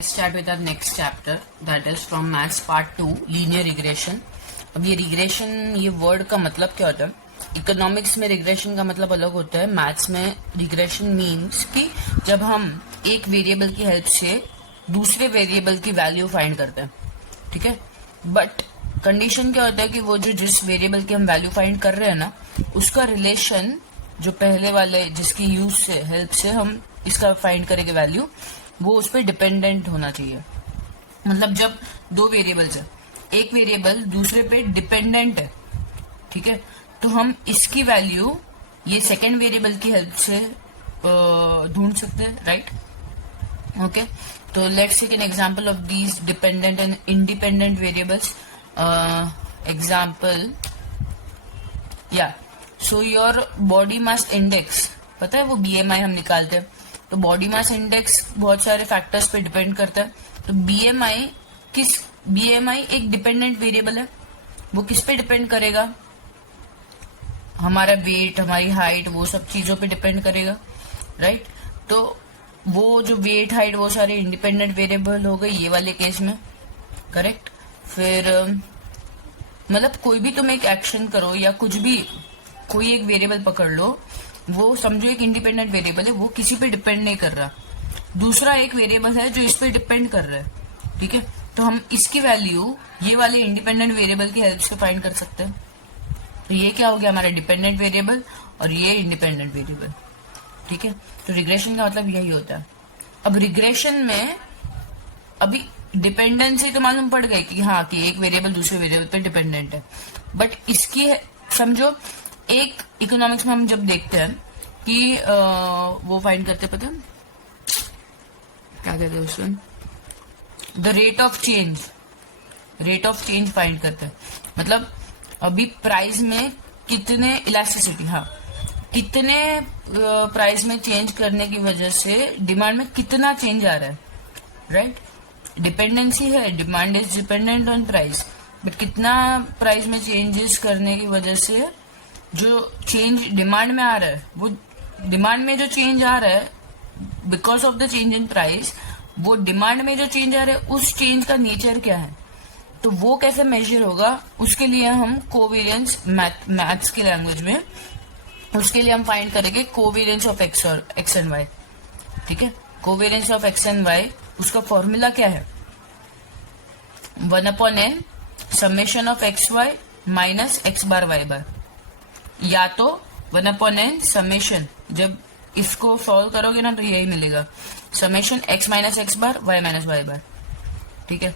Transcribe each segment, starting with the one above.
Start with our next chapter, that is from maths part 2 linear regression. अब ये regression, ये word का मतलब क्या होता है? इकोनॉमिक्स में रिग्रेशन का मतलब अलग होता है, मैथ्स में रिग्रेशन मीन्स कि जब हम एक वेरिएबल की हेल्प से दूसरे वेरिएबल की वैल्यू फाइंड करते हैं, ठीक है. बट कंडीशन क्या होता है कि वो जो जिस वेरिएबल की हम वैल्यू फाइंड कर रहे हैं ना, उसका रिलेशन जो पहले वाले जिसकी यूज से हेल्प से हम इसका फाइंड करेंगे वैल्यू, वो उस पर डिपेंडेंट होना चाहिए. मतलब जब दो वेरिएबल्स है, एक वेरिएबल दूसरे पे डिपेंडेंट है, ठीक है, तो हम इसकी वैल्यू ये सेकेंड वेरिएबल की हेल्प से ढूंढ सकते हैं, राइट. ओके, तो let's take an example of these dependent and independent variables. Example, या so your body mass index, पता है वो बीएमआई हम निकालते हैं, तो बॉडी मास इंडेक्स बहुत सारे फैक्टर्स पे डिपेंड करता है. तो बीएमआई एक डिपेंडेंट वेरिएबल है. वो किस पे डिपेंड करेगा? हमारा वेट, हमारी हाइट, वो सब चीजों पे डिपेंड करेगा, राइट. तो वो जो वेट, हाइट, वो सारे इंडिपेंडेंट वेरिएबल हो गए ये वाले केस में, करेक्ट. फिर मतलब कोई भी तुम एक एक्शन करो या कुछ भी, कोई एक वेरिएबल पकड़ लो, वो समझो एक इंडिपेंडेंट वेरिएबल है, वो किसी पे डिपेंड नहीं कर रहा. दूसरा एक वेरिएबल है जो इस पे डिपेंड कर रहा है, ठीक है. तो हम इसकी वैल्यू ये वाले इंडिपेंडेंट वेरिएबल की हेल्प से फाइंड कर सकते हैं. तो ये क्या हो गया, हमारा डिपेंडेंट वेरिएबल और ये इंडिपेंडेंट वेरिएबल, ठीक है. तो रिग्रेशन का मतलब यही होता है. अब रिग्रेशन में अभी डिपेंडेंसी तो मालूम पड़ गई कि हाँ, कि एक वेरिएबल दूसरे वेरिएबल पे डिपेंडेंट है. बट इसकी समझो, एक इकोनॉमिक्स में हम जब देखते हैं कि वो फाइंड करते, पता है क्या कहते हैं उसमें, the rate of change find करते हैं. मतलब अभी प्राइस में कितने इलास्टिसिटी, हाँ, कितने प्राइस में चेंज करने की वजह से डिमांड में कितना चेंज आ रहा है, राइट. डिपेंडेंसी है, demand is dependent on price, but कितना प्राइस में चेंजेस करने की वजह से जो चेंज डिमांड में आ रहा है, वो डिमांड में जो चेंज आ रहा है because of the change in price, वो डिमांड में जो चेंज आ रहा है उस चेंज का नेचर क्या है, तो वो कैसे मेजर होगा, उसके लिए हम कोवेरियंस, मैथ्स की लैंग्वेज में, उसके लिए हम फाइंड करेंगे कोवेरियंस ऑफ एक्स और एक्स एंड वाई, ठीक है. Covariance of X and Y, उसका फॉर्मूला क्या है? 1/n summation of x Y minus x bar Y bar, या तो 1/n समेशन, जब इसको सॉल्व करोगे ना तो यही मिलेगा, summation x minus x bar Y minus Y बार, ठीक है.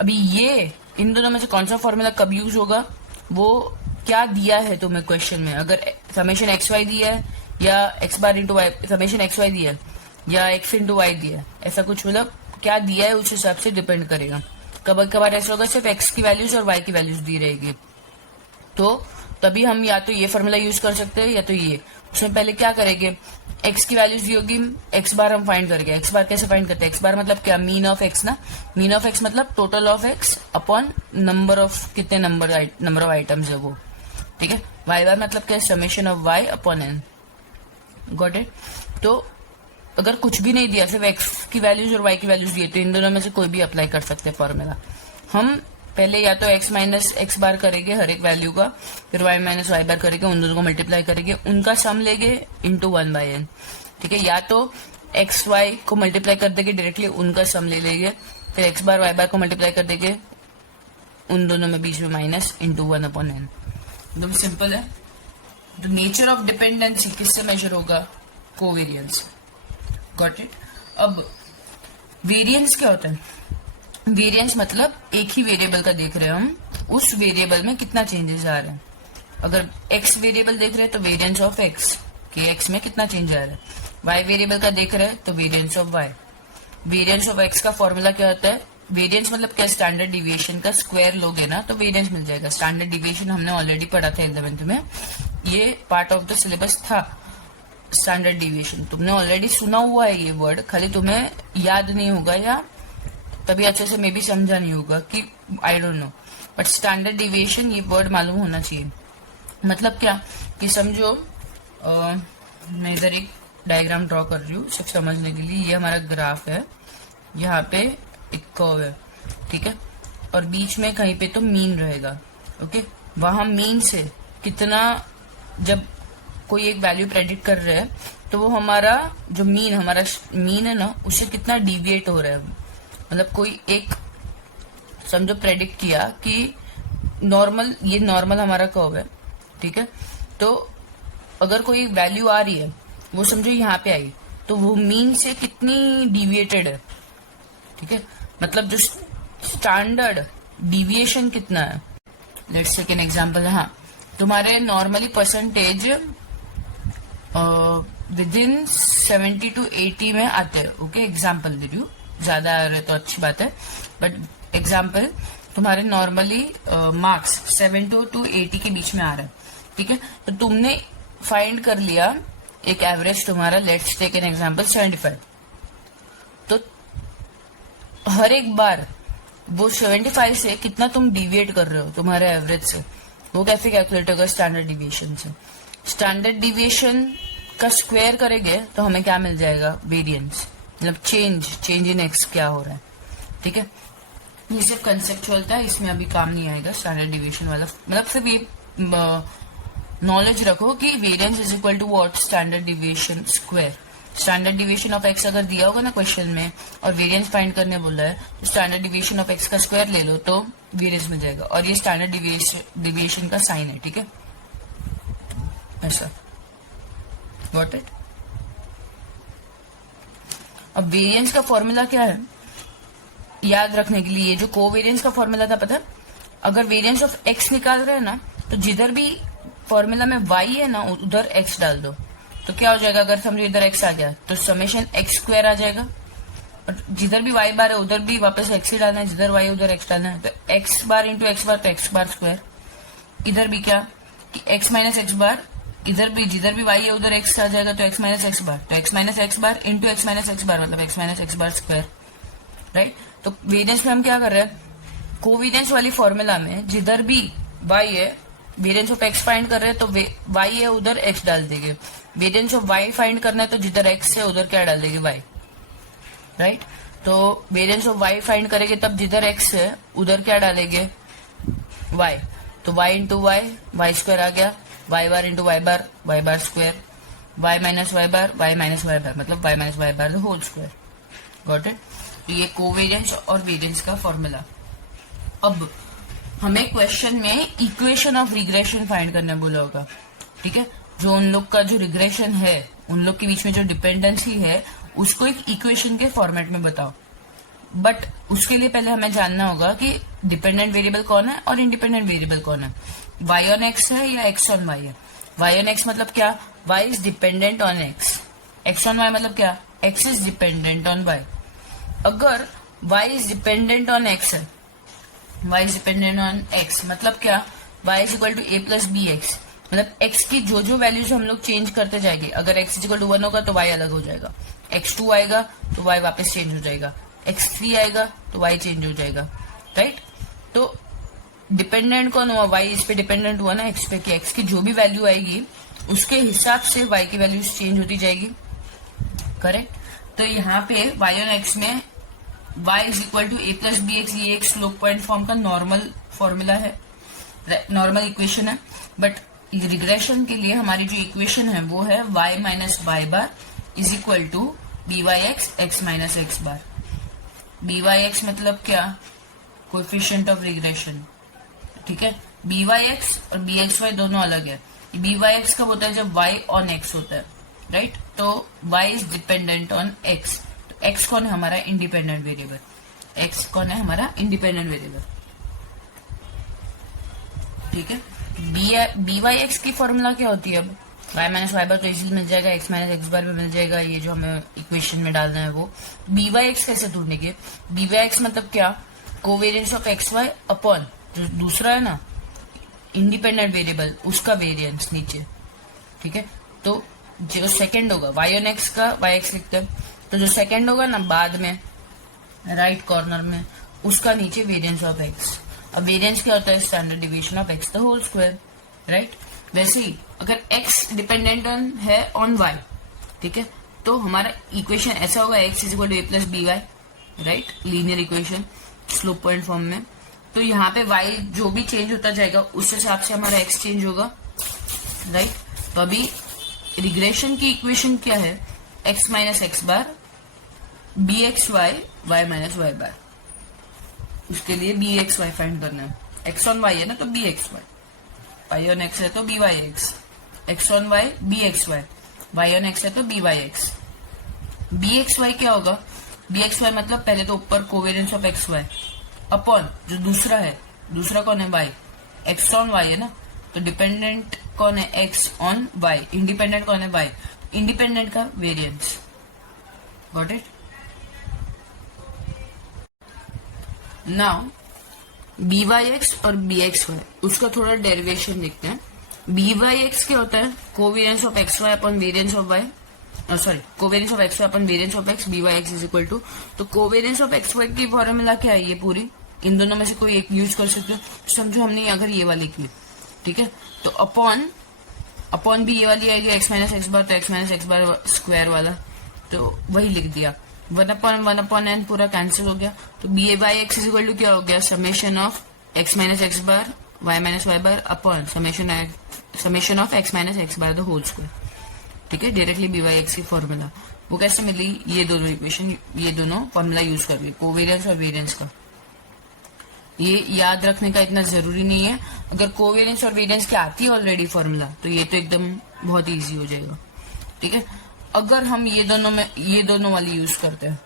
अभी ये इन दोनों में से कौन सा फॉर्मूला कब यूज होगा, वो क्या दिया है तुम्हें क्वेश्चन में, अगर समेशन एक्स वाई दिया है या X bar into Y, summation x Y दिया है या एक्स इंटू वाई दिया है, ऐसा कुछ, मतलब क्या दिया है उस हिसाब से डिपेंड करेगा. कभी कभार ऐसा होगा सिर्फ एक्स की वैल्यूज और वाई की वैल्यूज दी रहेगी, तो तभी हम या तो ये फॉर्मूला यूज कर सकते हैं या तो ये. उसमें पहले क्या करेंगे, एक्स की वैल्यूज दी होगी, एक्स बार हम फाइंड करेंगे. एक्स बार कैसे फाइंड करते हैं? एक्स बार मतलब क्या, मीन ऑफ एक्स ना, मीन ऑफ एक्स मतलब total of x upon number of, कितने नंबर ऑफ आइटम्स है वो, ठीक है. वाई बार मतलब क्या, summation of y upon n. Got it. तो अगर कुछ भी नहीं दिया, सिर्फ एक्स की वैल्यूज और वाई की वैल्यूज दिए, तो इन दोनों में से कोई भी अप्लाई कर सकते हैं फॉर्मूला. हम पहले या तो एक्स माइनस एक्स बार करेंगे हर एक वैल्यू का, फिर वाई माइनस वाई बार करेंगे, उन दोनों को मल्टीप्लाई करेंगे, उनका सम लेंगे इंटू 1/n, ठीक है. या तो एक्स वाई को मल्टीप्लाई कर देंगे डायरेक्टली, उनका सम ले लेंगे, फिर एक्स बार वाई बार को मल्टीप्लाई कर देंगे, उन दोनों में बीच में माइनस इंटू 1/n. एकदम सिंपल है. द नेचर ऑफ डिपेंडेंसी किससे मेजर होगा? कोवेरियंस. Got it. अब वेरियंस क्या होता है? वेरियंस मतलब एक ही वेरिएबल का देख रहे हैं हम, उस वेरिएबल में कितना चेंजेस आ रहे हैं. अगर एक्स वेरिएबल देख रहे हैं तो वेरियंस ऑफ एक्स, कि एक्स में कितना चेंज आ रहा है. वाई वेरिएबल का देख रहे हैं तो variance of y. Variance of x का फॉर्मूला क्या होता है? वेरियंस मतलब क्या, स्टैंडर्ड डिविएशन का स्क्वायर लोगे ना तो वेरियंस मिल जाएगा. स्टैंडर्ड डिविएशन हमने ऑलरेडी पढ़ा था 11th में, ये पार्ट ऑफ द सिलेबस था. स्टैंडर्ड डिविएशन तुमने ऑलरेडी सुना हुआ है, ये वर्ड खाली तुम्हें याद नहीं होगा या तभी अच्छे से मे भी समझा नहीं होगा कि I don't know, but standard deviation ये वर्ड मालूम होना चाहिए. मतलब क्या कि समझो, मैं इधर एक डायग्राम ड्रॉ कर रही हूँ सिर्फ समझने के लिए. ये हमारा ग्राफ है, यहाँ पे एक कर्व है, ठीक है, और बीच में कहीं पे तो मीन रहेगा। ओके, वहां मीन से कितना, जब कोई एक वैल्यू प्रेडिक्ट कर रहे हैं तो वो हमारा जो हमारा मीन है ना, उससे कितना डिविएट हो रहा है। मतलब कोई एक समझो प्रेडिक्ट किया कि ये नॉर्मल हमारा कर्व है, ठीक है, तो अगर कोई एक वैल्यू आ रही है, वो समझो यहाँ पे आई, तो वो मीन से कितनी डिविएटेड है, ठीक है, मतलब जो स्टैंडर्ड डिविएशन कितना है। Let's take an example. हाँ, तुम्हारे normally percentage within 70 to 80 में आते हैं। ओके, एग्जाम्पल दे रही हूँ, ज्यादा आ रहे तो अच्छी बात है, बट एग्जाम्पल तुम्हारे नॉर्मली मार्क्स 70 to 80 के बीच में आ रहा है, ठीक है, तो तुमने फाइंड कर लिया एक एवरेज तुम्हारा, लेट्स टेक एन एग्जांपल 75। तो हर एक बार वो 75 से कितना तुम डिविएट कर रहे हो तुम्हारे एवरेज से, वो कैसे कैलकुलेट होगा? स्टैंडर्ड डिविएशन से। स्टैंडर्ड डिविएशन का स्क्वायर करेंगे तो हमें क्या मिल जाएगा? वेरिएंस, मतलब चेंज इन एक्स क्या हो रहा है, ठीक है। ये सिर्फ कंसेप्चुअल था, इसमें अभी काम नहीं आएगा स्टैंडर्ड डिविएशन वाला। मतलब सिर्फ ये नॉलेज रखो कि variance is equal to what? Standard deviation square. Standard deviation of x अगर दिया होगा ना क्वेश्चन में और वेरिएंस फाइंड करने बोला है, तो स्टैंडर्ड डिविएशन ऑफ एक्स का स्क्वायर ले लो तो वेरिएंस मिल जाएगा, और ये स्टैंडर्ड डिविएशन का साइन है, ठीक है, ऐसा। Got it? अब वेरिएंस का फॉर्मूला क्या है याद रखने के लिए? जो कोवेरिएंस का फॉर्मूला था, पता है, अगर वेरिएंस ऑफ एक्स निकाल रहे हैं ना, तो जिधर भी फॉर्मूला में वाई है ना, उधर एक्स डाल दो, तो क्या हो जाएगा? अगर समझो इधर एक्स आ गया तो समेशन एक्स स्क्वायर आ जाएगा, और जिधर भी वाई बार है उधर भी वापस एक्स ही डालना है, जिधर वाई उधर एक्स डालना है, तो एक्स बार इंटू एक्स बार, तो एक्स बार स्क्वायर। इधर भी क्या कि एक्स माइनस एक्स बार, इधर भी जिधर भी वाई है उधर एक्स आ जाएगा, तो एक्स माइनस एक्स बार, तो x minus x bar into x minus x bar, मतलब x minus x bar square, right. तो वेरिएंस में हम क्या कर रहे हैं? कोवेरिएंस वाली फॉर्मूला में जिधर भी वाई है, वेरिएंस ऑफ एक्स फाइंड कर रहे हैं तो वाई है उधर एक्स डाल देंगे, वेरिएंस ऑफ वाई फाइंड करना है तो जिधर एक्स है उधर क्या डाल देंगे? Y, right. तो वेरिएंस ऑफ वाई फाइंड करेंगे तब जिधर एक्स है उधर क्या डालेंगे? वाई, तो वाई इंटू वाई स्क्वायर आ गया, y bar into Y bar square, y minus Y bar मतलब y minus Y bar the whole square. Got it? तो ये कोवेरिएंस और वेरिएंस का फॉर्मूला। अब हमें क्वेश्चन में इक्वेशन ऑफ रिग्रेशन फाइंड करना बोला होगा, ठीक है, जो उन लोग का जो रिग्रेशन है, उन लोग के बीच में जो डिपेंडेंसी है, उसको एक इक्वेशन के फॉर्मेट में बताओ। बट उसके लिए पहले हमें जानना होगा कि डिपेंडेंट वेरिएबल कौन है और इंडिपेंडेंट वेरिएबल कौन है। वाई ऑन एक्स है या एक्स ऑन वाई है? वाई ऑन एक्स मतलब क्या? Y is dependent on x. X on y मतलब क्या? X is dependent on y. अगर y is dependent on x है, y is dependent on x मतलब क्या? y is equal to a plus b x, मतलब x की जो जो वैल्यूज हम लोग चेंज करते जाएंगे। अगर x इज इक्वल टू 1 होगा तो y अलग हो जाएगा, x2 आएगा तो y वापस चेंज हो जाएगा, x3 आएगा तो y चेंज हो जाएगा, राइट। तो डिपेंडेंट कौन हुआ? y इस पे डिपेंडेंट हुआ ना x पे, कि x की जो भी वैल्यू आएगी उसके हिसाब से y की वैल्यूज चेंज होती जाएगी, करेक्ट। तो यहाँ पे y ऑन x में y is equal to a plus b x, ये एक स्लोप पॉइंट फॉर्म का नॉर्मल फॉर्मूला है, नॉर्मल इक्वेशन है। बट रिग्रेशन के लिए हमारी जो इक्वेशन है वो है y minus Y bar is equal to B Y x minus x bar. B Y x मतलब क्या? कोएफिशिएंट ऑफ रिग्रेशन, ठीक है। बी वाई एक्स और बी एक्स वाई दोनों अलग है। बी वाई एक्स कब होता है? जब y ऑन x होता है, राइट। तो y is dependent on x, x कौन है? हमारा इंडिपेंडेंट वेरिएबल। एक्स कौन है? हमारा इंडिपेंडेंट वेरिएबल, ठीक है। बी वाई एक्स की फॉर्मूला क्या होती है? अब वाई माइनस वाई बार तो इजीली मिल जाएगा, एक्स माइनस एक्स बार भी मिल जाएगा, ये जो हमें इक्वेशन में डालना है वो। बी वाई एक्स कैसे ढूंढेंगे? बी वाई एक्स मतलब क्या? Covariance of x y upon जो दूसरा है ना इंडिपेंडेंट वेरिएबल, उसका वेरिएंस नीचे, ठीक है। तो जो सेकंड होगा वाई ऑन एक्स का वाई एक्स लिखते हैं, तो जो सेकंड होगा ना बाद में राइट कॉर्नर में, उसका नीचे वेरिएंस ऑफ एक्स। अब वेरिएंस क्या होता है? Standard deviation of x the whole square, right. वैसे ही अगर एक्स डिपेंडेंट है ऑन वाई, ठीक है, तो हमारा इक्वेशन ऐसा होगा, x is equal to a plus b y, right, linear equation slope point form में। तो यहाँ पे y जो भी चेंज होता जाएगा उस हिसाब से हमारा x चेंज होगा, राइट। तो अभी रिग्रेशन की इक्वेशन क्या है, x minus x bar B x Y Y minus Y bar. उसके लिए बी एक्स वाई फाइंड करना है। एक्स ऑन वाई है ना तो b x Y, y on x है तो b Y x, x on y b x Y, y on x है तो b Y x. B x y क्या होगा, बी एक्स वाई मतलब पहले तो ऊपर covariance of x y upon जो दूसरा है, दूसरा कौन है वाई, एक्स ऑन वाई है ना, तो डिपेंडेंट कौन है एक्स ऑन वाई, इंडिपेंडेंट कौन है वाई, इंडिपेंडेंट का variance. Got it. Now b Y x और बी एक्स वाई, उसका थोड़ा डेरिवेशन देखते हैं। बी वाई एक्स क्या होता है, covariance of x y upon variance of y, sorry covariance of x y upon variance of x, b Y x is equal to, तो covariance of x Y की formula क्या है, ये पूरी इन दोनों में से कोई एक यूज कर सकते हो। समझो हमने अगर ये वाली की, ठीक है, तो अपॉन भी ये वाली आएगी एक्स माइनस एक्स बार, तो x minus x bar square वाला, तो वही लिख दिया। 1/n पूरा कैंसिल हो गया, तो b Y x is equal to क्या हो गया, summation of x minus x bar Y minus Y bar upon summation of x minus x bar the whole square. ठीक है, डायरेक्टली बी वाई एक्स की formula वो कैसे मिली, ये दोनों इक्वेशन, ये दोनों फॉर्मूला यूज करके कोवेरियंस और वेरियंस का। ये याद रखने का इतना जरूरी नहीं है, अगर कोवेरियंस और वेरियंस की आती है ऑलरेडी फॉर्मूला तो ये तो एकदम बहुत इजी हो जाएगा। ठीक है, अगर हम ये दोनों वाली यूज करते हैं,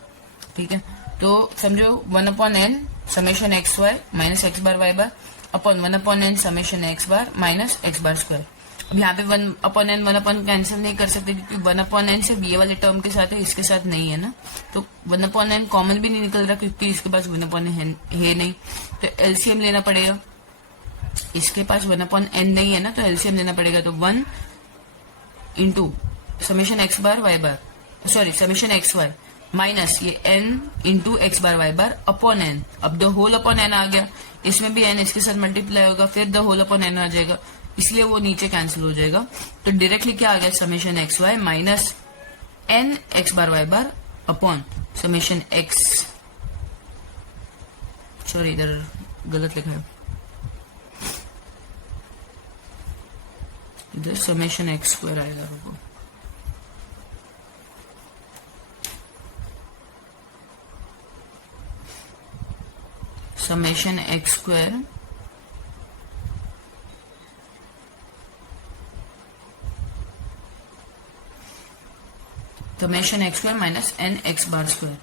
ठीक है, तो समझो 1/n summation x Y minus x bar Y bar upon 1/n summation X bar minus x bar square. अब यहाँ पे 1/n 1/n कैंसिल नहीं कर सकते क्योंकि 1/n से बी वाले टर्म के साथ है, इसके साथ नहीं है ना, तो 1/n कॉमन भी नहीं निकल रहा क्योंकि इसके पास 1/n है नहीं, तो एलसीएम लेना पड़ेगा। इसके पास 1/n नहीं है ना, तो एलसीएम लेना पड़ेगा, तो 1 into summation X bar Y bar, sorry summation x Y minus ये n into X bar Y bar upon n। अब द होल अपॉन n आ गया, इसमें भी n इसके साथ मल्टीप्लाई होगा, फिर द होल अपॉन n आ जाएगा, इसलिए वो नीचे कैंसिल हो जाएगा। तो डायरेक्टली क्या आ गया, summation x Y minus n X bar Y bar upon summation X, sorry इधर गलत लिखा है, इधर समेशन एक्स स्क्वायर आएगा, रुको, summation X square summation X square minus N X bar square.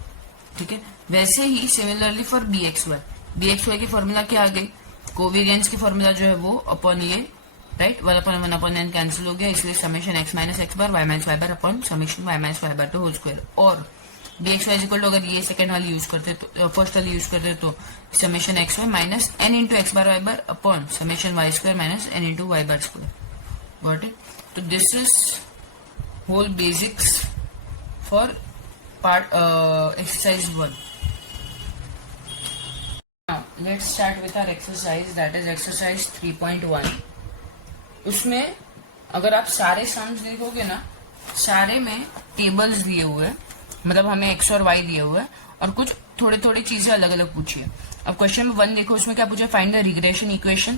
ठीक है, वैसे ही similarly for B x Y की फॉर्मूला क्या आ गई, कोवेरियंस की फॉर्मूला जो है वो अपॉन ये, राइट, 1/n कैंसिल हो गया, इसलिए summation x minus x bar Y minus Y bar upon summation Y minus Y bar तो होल स्क्वायर। और B x Y equal to अगर ये सेकंड वाली यूज करते तो फर्स्ट वाली यूज करते तो summation x Y minus N into X bar Y bar upon summation Y square minus N into Y bar square. Got it. तो this is whole basics for part exercise 1। Let's start with our exercise, that is exercise 3.1। उसमें अगर आप सारे sums देखोगे ना, सारे में tables दिए हुए हैं, मतलब हमें एक्स और वाई दिए हुए हैं और कुछ थोड़े थोड़े चीजें अलग अलग पूछी है। अब क्वेश्चन नंबर 1 देखो, उसमें क्या पूछा, फाइंड द रिग्रेशन इक्वेशन।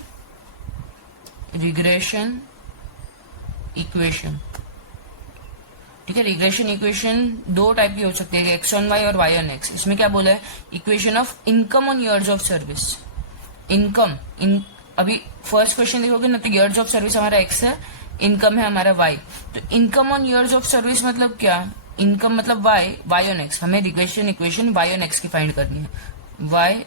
ठीक है, रिग्रेशन इक्वेशन दो टाइप की हो सकती है, एक्स ऑन वाई और वाई ऑन एक्स। इसमें क्या बोला है, equation of income on years of service. अभी फर्स्ट क्वेश्चन देखोगे ना, तो ईयर्स ऑफ सर्विस हमारा एक्स है, इनकम है हमारा वाई। तो income on years of service मतलब क्या, इनकम मतलब वाई ऑन एक्स। हमें regression equation y on x की फाइंड करनी है, वाई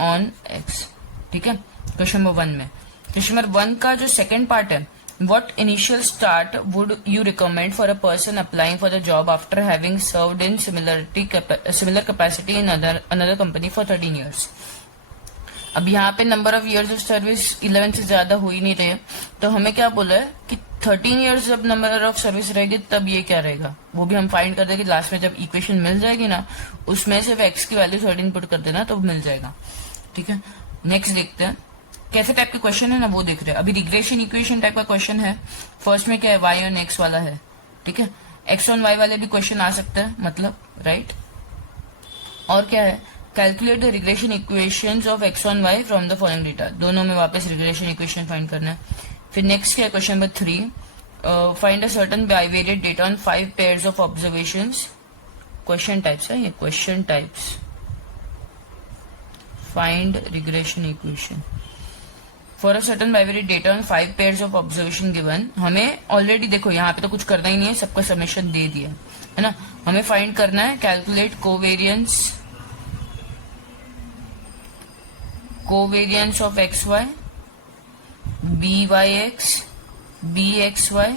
ऑन एक्स। ठीक है, क्वेश्चन नंबर 1 में। क्वेश्चन नंबर 1 का जो सेकंड पार्ट है, what initial start would you recommend for a person applying for the job after having served in similar capacity in another company for 13 years? अब यहाँ पे number of years of service 11 से ज्यादा हो ही नहीं रहे, तो हमें क्या बोला है कि 13 इयर्स जब नंबर ऑफ सर्विस रहेगी तब ये क्या रहेगा, वो भी हम फाइंड कर देंगे। लास्ट में जब इक्वेशन मिल जाएगी ना, उसमें सिर्फ एक्स की वैल्यू 13 पुट कर देना तो मिल जाएगा। ठीक है, नेक्स्ट देखते हैं कैसे टाइप के क्वेश्चन है ना, वो देख रहे हैं। अभी रिग्रेशन इक्वेशन टाइप का क्वेश्चन है। फर्स्ट में क्या है, वाई ऑन एक्स वाला है। ठीक है, एक्स ऑन वाई वाले भी क्वेश्चन आ सकता है, मतलब राइट। और क्या है, calculate the regression equations of x on y from the following data. दोनों में वापस रिग्रेशन इक्वेशन फाइंड करना है। फिर नेक्स्ट क्या है, question number 3, find a certain bivariate data on 5 pairs of observations. Question types है ये, question types, find regression equation for a certain bivariate data on 5 pairs of observation given. हमें already देखो यहाँ पे तो कुछ करना ही नहीं है, सबका समेशन दे दिया है ना। हमें फाइंड करना है calculate covariance of x y, b Y x, b x y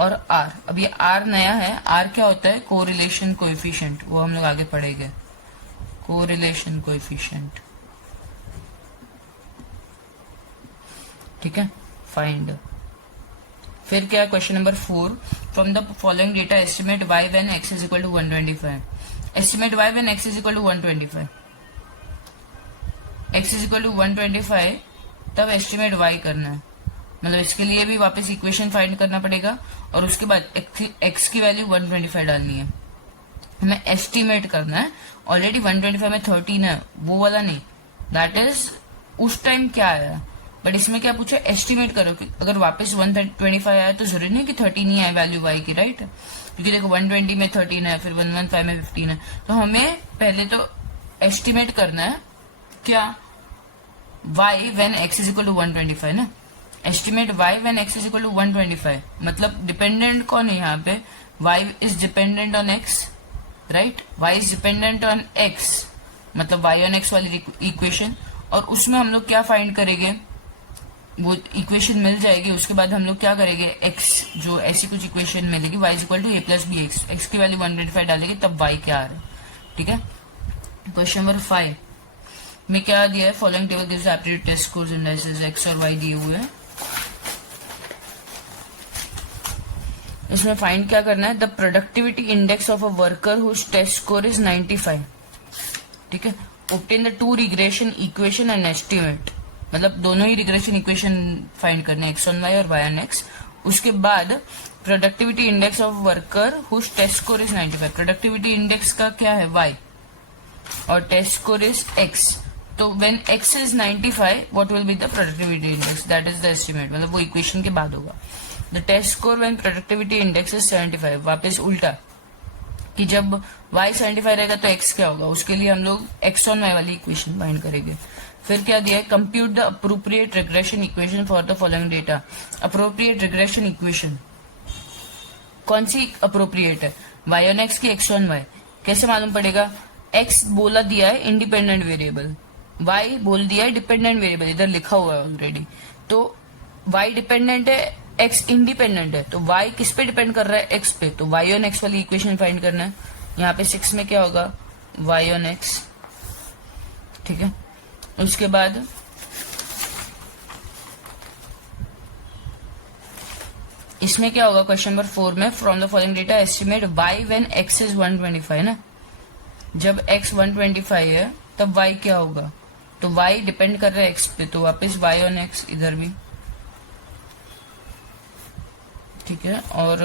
और आर। अब ये आर नया है, आर क्या होता है, कोरिलेशन कोएफिशिएंट, वो हम लोग आगे पढ़ेंगे, कोरिलेशन कोएफिशिएंट, ठीक है। फाइंड, फिर क्या, question number 4, from the following data estimate y when x is equal to 125। Estimate y when x is equal to 125, x is equal to 125, तब एस्टिमेट वाई करना है। मतलब इसके लिए भी वापस इक्वेशन फाइंड करना पड़ेगा और उसके बाद एक्स की वैल्यू 125 डालनी है। हमें एस्टिमेट करना है, ऑलरेडी 125 में 13 है, वो वाला नहीं, दैट इज उस टाइम क्या आया, बट इसमें क्या पूछा, एस्टिमेट करो कि अगर वापस 125 आया तो जरूरी नहीं कि 13 ही आए वैल्यू वाई की, राइट। क्योंकि देखो 120 में 13 है, फिर 115 में 15 है, तो हमें पहले तो एस्टिमेट करना है क्या, y when x is equal to 125 ना। Estimate y when x is equal to 125, मतलब डिपेंडेंट कौन है यहाँ पे, y is dependent on x, right. y is dependent on x, मतलब y ऑन x वाली इक्वेशन, और उसमें हम लोग क्या फाइंड करेंगे, वो इक्वेशन मिल जाएगी, उसके बाद हम लोग क्या करेंगे, x जो ऐसी कुछ इक्वेशन मिलेगी, y is equal to a plus b x, x की वैल्यू 125 डालेंगे तब y क्या आ रहा है, ठीक है। क्वेश्चन नंबर 5 में क्या दिया है, following table gives aptitude test scores indices x और वाई दिए हुए हैं। इसमें फाइंड क्या करना है, the productivity index of a worker whose test score is 95, ठीक है। Obtain the two regression equation and estimate, मतलब दोनों ही रिग्रेशन इक्वेशन फाइंड करने, एक्स ऑन वाई और वाई ऑन एक्स। उसके बाद productivity index of worker whose test score is 95, productivity index का क्या है, वाई, और टेस्ट स्कोर इज एक्स। तो when x is 95, what will be the productivity index? That is the estimate, मतलब वो equation के बाद होगा। The test score when productivity index is 75, वापस उल्टा कि जब y 75 रहेगा तो x क्या होगा, उसके लिए हम लोग x on y वाली इक्वेशन फाइंड करेंगे। फिर क्या दिया है, compute the appropriate regression equation for the following data. Appropriate regression equation कौन सी अप्रोप्रिएट है, y on x की x on y, कैसे मालूम पड़ेगा, x बोला दिया है इंडिपेंडेंट वेरिएबल, y बोल दिया है डिपेंडेंट वेरिएबल, इधर लिखा हुआ है ऑलरेडी, तो y डिपेंडेंट है, x इंडिपेंडेंट है, तो y किस पे डिपेंड कर रहा है, x पे, तो y on x वाली इक्वेशन फाइंड करना है। यहाँ पे 6 में क्या होगा, y on x, ठीक है। उसके बाद इसमें क्या होगा, क्वेश्चन नंबर 4 में from the following data estimate y when x is 125 ना। जब x 125 है तब y क्या होगा, तो y डिपेंड कर रहा है x पे, तो वापस y on x इधर भी, ठीक है। और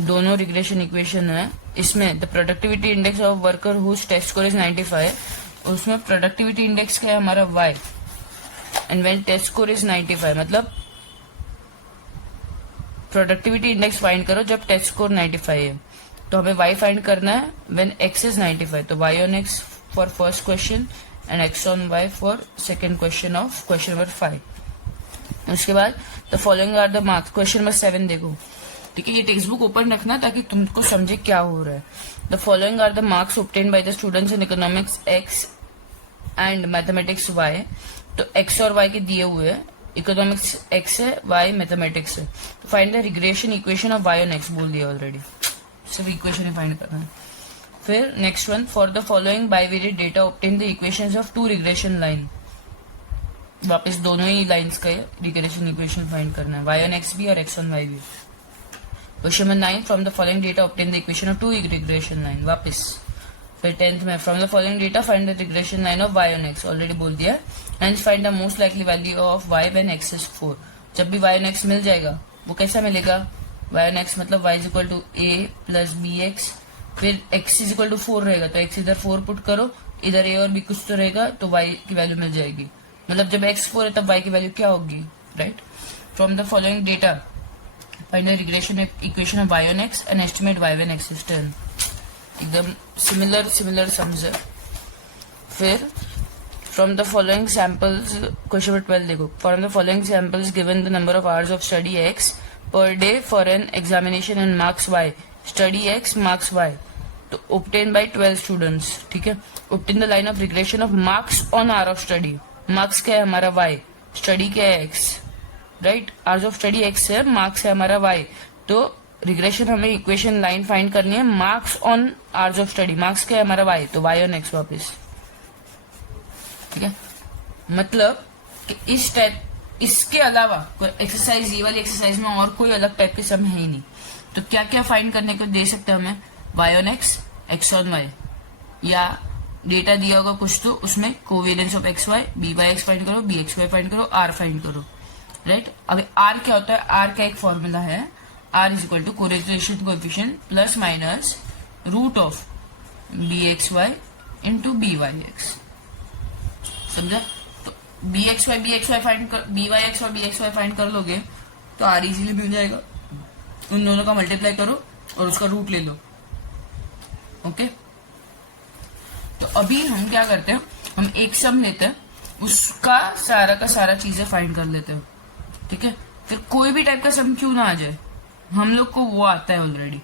दोनों रिग्रेशन इक्वेशन है, इसमें the productivity index of worker whose test score is 95, उसमें प्रोडक्टिविटी इंडेक्स क्या है हमारा y, and when test score is 95, मतलब प्रोडक्टिविटी इंडेक्स फाइंड करो जब टेस्ट स्कोर 95 है, तो हमें y फाइंड करना है व्हेन x इज 95, तो y on x for first question and x on y for second question of question number 5। उसके बाद the following are the marks, question number 7 देखो, ठीक है। ये टेक्स्ट बुक ओपन रखना ताकि तुमको समझे क्या हो रहा है। The following are the marks obtained by the students in economics x and mathematics y, तो x और y के दिए हुए हैं, इकोनॉमिक्स x है, y मैथमेटिक्स है, तो find the regression equation of y on x बोल दिया ऑलरेडी, सिर्फ इक्वेशन ही फाइंड करना है। फिर next one, for the following bivariate data obtain the equations of two regression line, वापस दोनों ही लाइंस का रिग्रेशन इक्वेशन फाइंड करना है, y on x भी और x on y भी। Question number 9, from the following data obtain the equation of two regression line, वापस। फिर 10th में from the following data find the regression line of y on x, already बोल दिया। And find the most likely value of y when x is 4, जब भी y on x मिल जाएगा वो कैसा मिलेगा, y on x मतलब y is equal to a plus b x फिर x इज इक्वल टू 4 रहेगा तो x इधर 4 पुट करो, इधर a और b कुछ तो रहेगा तो y की वैल्यू मिल जाएगी। मतलब जब x 4 है तब y की वैल्यू क्या होगी, right. From the following data find the regression equation of y on x and estimate y when x is 10। एकदम सिमिलर सम्स है। फिर from the following samples, question number 12 देखो, from the following samples given the number of hours of study x per day for an examination and marks y, study x marks y, तो obtained by 12 students, ठीक है। obtain the line of regression of marks on hour of study, marks क्या है हमारा y, study क्या है x, right. Hours of study x है, marks है हमारा y, तो रिग्रेशन हमें इक्वेशन लाइन फाइंड करनी है marks on hours of study, marks क्या है हमारा y, तो y ऑन x वापस, ठीक है। मतलब कि इस टाइप, इसके अलावा कोई एक्सरसाइज, ये वाली एक्सरसाइज में और कोई अलग टाइप के सम है ही नहीं। तो क्या क्या फाइंड करने को दे सकते हैं हमें, y on x, x on y, या डेटा दिया होगा कुछ तो उसमें covariance of x y, b Y x find करो, बी एक्स वाई फाइंड करो, आर फाइंड करो, राइट। अभी आर क्या होता है, आर का एक फॉर्मूला है, r is equal to correlation coefficient plus minus root of b x y into b Y x, समझा। तो बी एक्स वाई फाइंड कर, बी वाई एक्स और बी एक्स वाई फाइंड कर लोगे तो आर इजीली मिल जाएगा। उन दोनों का मल्टीप्लाई करो और उसका रूट ले लो, ओके। तो अभी हम क्या करते हैं, हम एक सम लेते हैं, उसका सारा का सारा चीजें फाइंड कर लेते हैं, ठीक है। फिर कोई भी टाइप का सम क्यों ना आ जाए, हम लोग को वो आता है ऑलरेडी,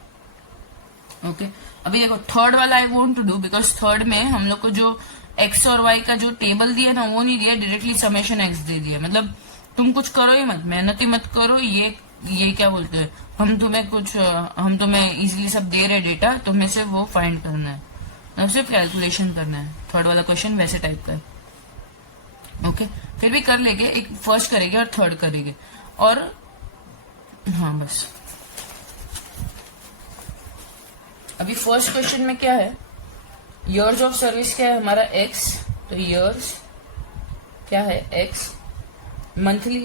ओके। अभी देखो थर्ड वाला I want to do, because third में हम लोग को जो एक्स और वाई का जो टेबल दिया ना वो नहीं दिया, डायरेक्टली समेशन एक्स दे दिया। मतलब तुम कुछ करो ही मत, मेहनत ही मत करो, ये क्या बोलते हैं, हम तुम्हें इजीली सब दे रहे डेटा, तुम्हें सिर्फ वो फाइंड करना है, मतलब सिर्फ कैलकुलेशन करना है। थर्ड वाला क्वेश्चन वैसे टाइप का है, ओके। फिर भी कर लेंगे, एक फर्स्ट करेंगे और थर्ड करेंगे, और हाँ बस। अभी फर्स्ट क्वेश्चन में क्या है, ईयर्स ऑफ सर्विस क्या है हमारा x, तो ईयर्स क्या है x, मंथली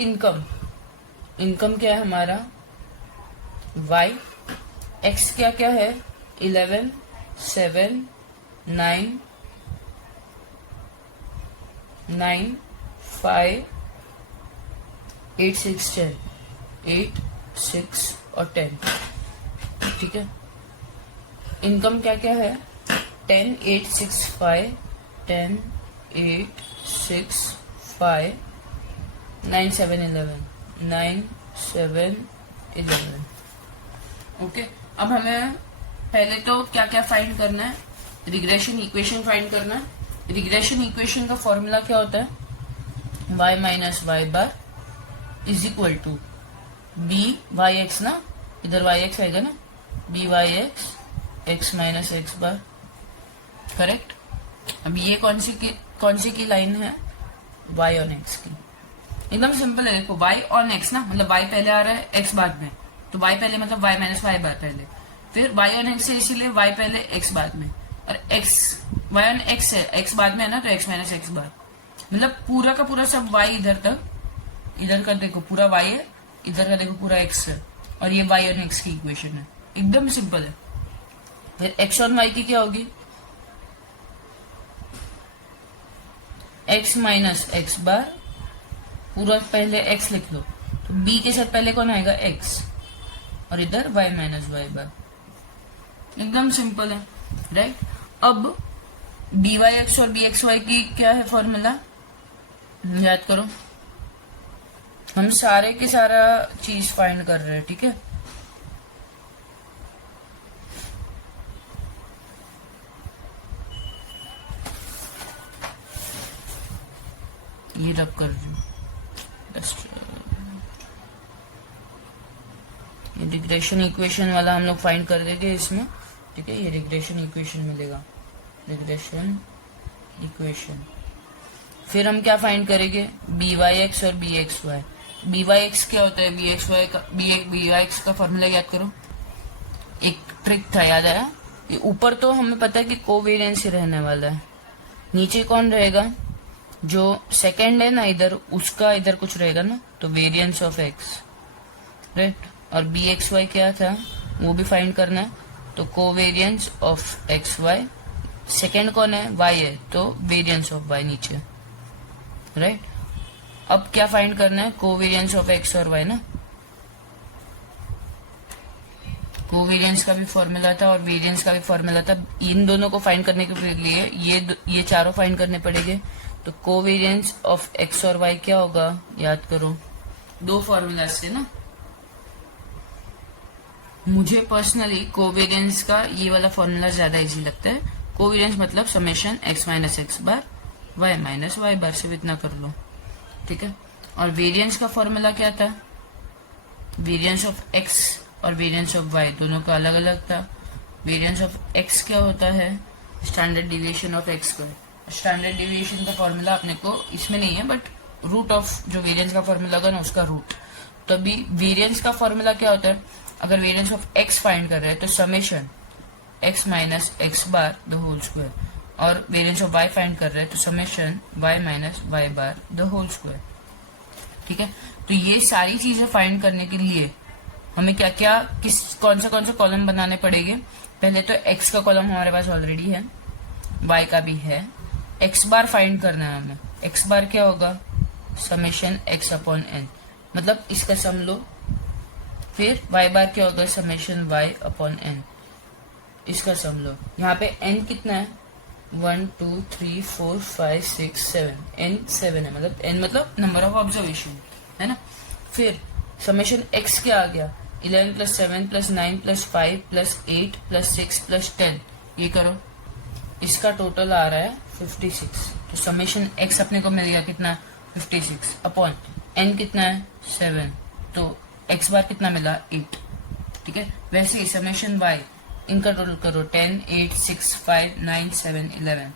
इनकम क्या है हमारा y, x क्या क्या है 11, 7, 9, 5, 8, 6, 10, 8, 6 और 10, ठीक है। इनकम क्या क्या है 10, 8, 6, 5, 10, 8, 6, 5, 9, 7, 11, 9, 7, 11, ओके। अब हमें पहले तो क्या क्या फाइंड करना है, रिग्रेशन इक्वेशन फाइंड करना है। रिग्रेशन इक्वेशन का फॉर्मूला क्या होता है, y minus Y bar is equal to B Y X, ना इधर वाई एक्स आएगा ना, B Y x x minus x bar, correct. अब ये कौन सी की लाइन है, y ऑन x की, एकदम सिंपल है। देखो y ऑन x ना, मतलब y पहले आ रहा है x बाद में, तो y पहले मतलब y माइनस वाई बार पहले, फिर y ऑन x है इसीलिए y पहले x बाद में, और x y ऑन x है x बाद में है ना, तो x माइनस x बार, मतलब पूरा का पूरा सब y इधर का देखो पूरा y है, इधर का देखो पूरा x है, और ये y ऑन x की इक्वेशन है, एकदम सिंपल है। फिर x ऑन y की क्या होगी, x माइनस एक्स बार, पूरा पहले x लिख लो, तो b के साथ पहले कौन आएगा x, और इधर y माइनस वाई बार, एकदम सिंपल है, राइट। अब डी वाई एक्स और बी एक्स वाई की क्या है फॉर्मूला, याद करो, हम सारे के सारा चीज फाइंड कर रहे हैं, ठीक है। ये रब कर रही हूँ, ये रिग्रेशन इक्वेशन वाला हम लोग फाइंड कर देंगे इसमें, ठीक है। ये रिग्रेशन इक्वेशन मिलेगा, रिग्रेशन इक्वेशन। फिर हम क्या फाइंड करेंगे, बी वाई एक्स और B x y. B Y x क्या होता है, बी एक्स वाई का बी वाई एक्स का फॉर्मूला याद करो, एक ट्रिक था, याद आया। ऊपर तो हमें पता है कि कोवेरियंस ही रहने वाला है, नीचे कौन रहेगा, जो सेकंड है ना इधर, उसका इधर कुछ रहेगा ना, तो वेरिएंस ऑफ एक्स, राइट। और बी एक्स वाई क्या था वो भी फाइंड करना है, तो covariance of x y, second कौन है, वाई है, तो वेरियंस ऑफ वाई नीचे, राइट। अब क्या फाइंड करना है, कोवेरियंस ऑफ एक्स और वाई ना। कोवेरियंस का भी फॉर्मूला था और वेरियंस का भी फॉर्मूला था, इन दोनों को फाइंड करने के लिए ये चारों फाइंड करने पड़ेंगे। तो कोवेरियंस ऑफ एक्स और वाई क्या होगा, याद करो, दो फॉर्मूला से ना। मुझे पर्सनली कोवेरियंस का ये वाला फॉर्मूला ज्यादा इजी लगता है। कोवेरियंस मतलब summation x minus x bar Y minus Y बार, सिर्फ इतना कर लो, ठीक है। और वेरियंस का फॉर्मूला क्या था, वेरियंस ऑफ एक्स और वेरियंस ऑफ वाई दोनों का अलग अलग था। वेरियंस ऑफ एक्स क्या होता है, standard deviation of x square. Standard deviation का फॉर्मूला अपने को इसमें नहीं है, बट रूट ऑफ जो वेरियंस का फॉर्मूला होगा ना उसका रूट। तो अभी वेरियंस का फॉर्मूला क्या होता है, अगर वेरियंस ऑफ एक्स फाइंड कर रहे हैं तो summation x minus x bar the whole square, और वेरियंस ऑफ वाई फाइंड कर रहे हैं तो summation Y minus Y bar the whole square, ठीक है। तो ये सारी चीजें फाइंड करने के लिए हमें क्या क्या कौन से कॉलम बनाने पड़ेंगे। पहले तो एक्स का कॉलम हमारे पास ऑलरेडी है, वाई का भी है, एक्स बार फाइंड करना है हमें। एक्स बार क्या होगा, समेशन एक्स अपॉन एन, मतलब इसका सम लो। फिर वाई बार क्या होगा, समेशन वाई अपॉन एन, इसका सम लो। यहाँ पे एन कितना है, 1 2 3 4 5 6 7, एन 7 है, मतलब एन मतलब नंबर ऑफ ऑब्जर्वेशन है ना। फिर समेशन एक्स क्या आ गया, 11 plus 7 plus 9 plus 5 plus 8 plus 6 plus 10, ये करो, इसका टोटल आ रहा है 56। तो समेशन एक्स अपने को मिल गया कितना, 56 अपॉन एन कितना है 7, तो एक्स बार कितना मिला 8, ठीक है। वैसे ही समेशन वाई, इनका टोटल करो 10 8 6 5 9 7 11,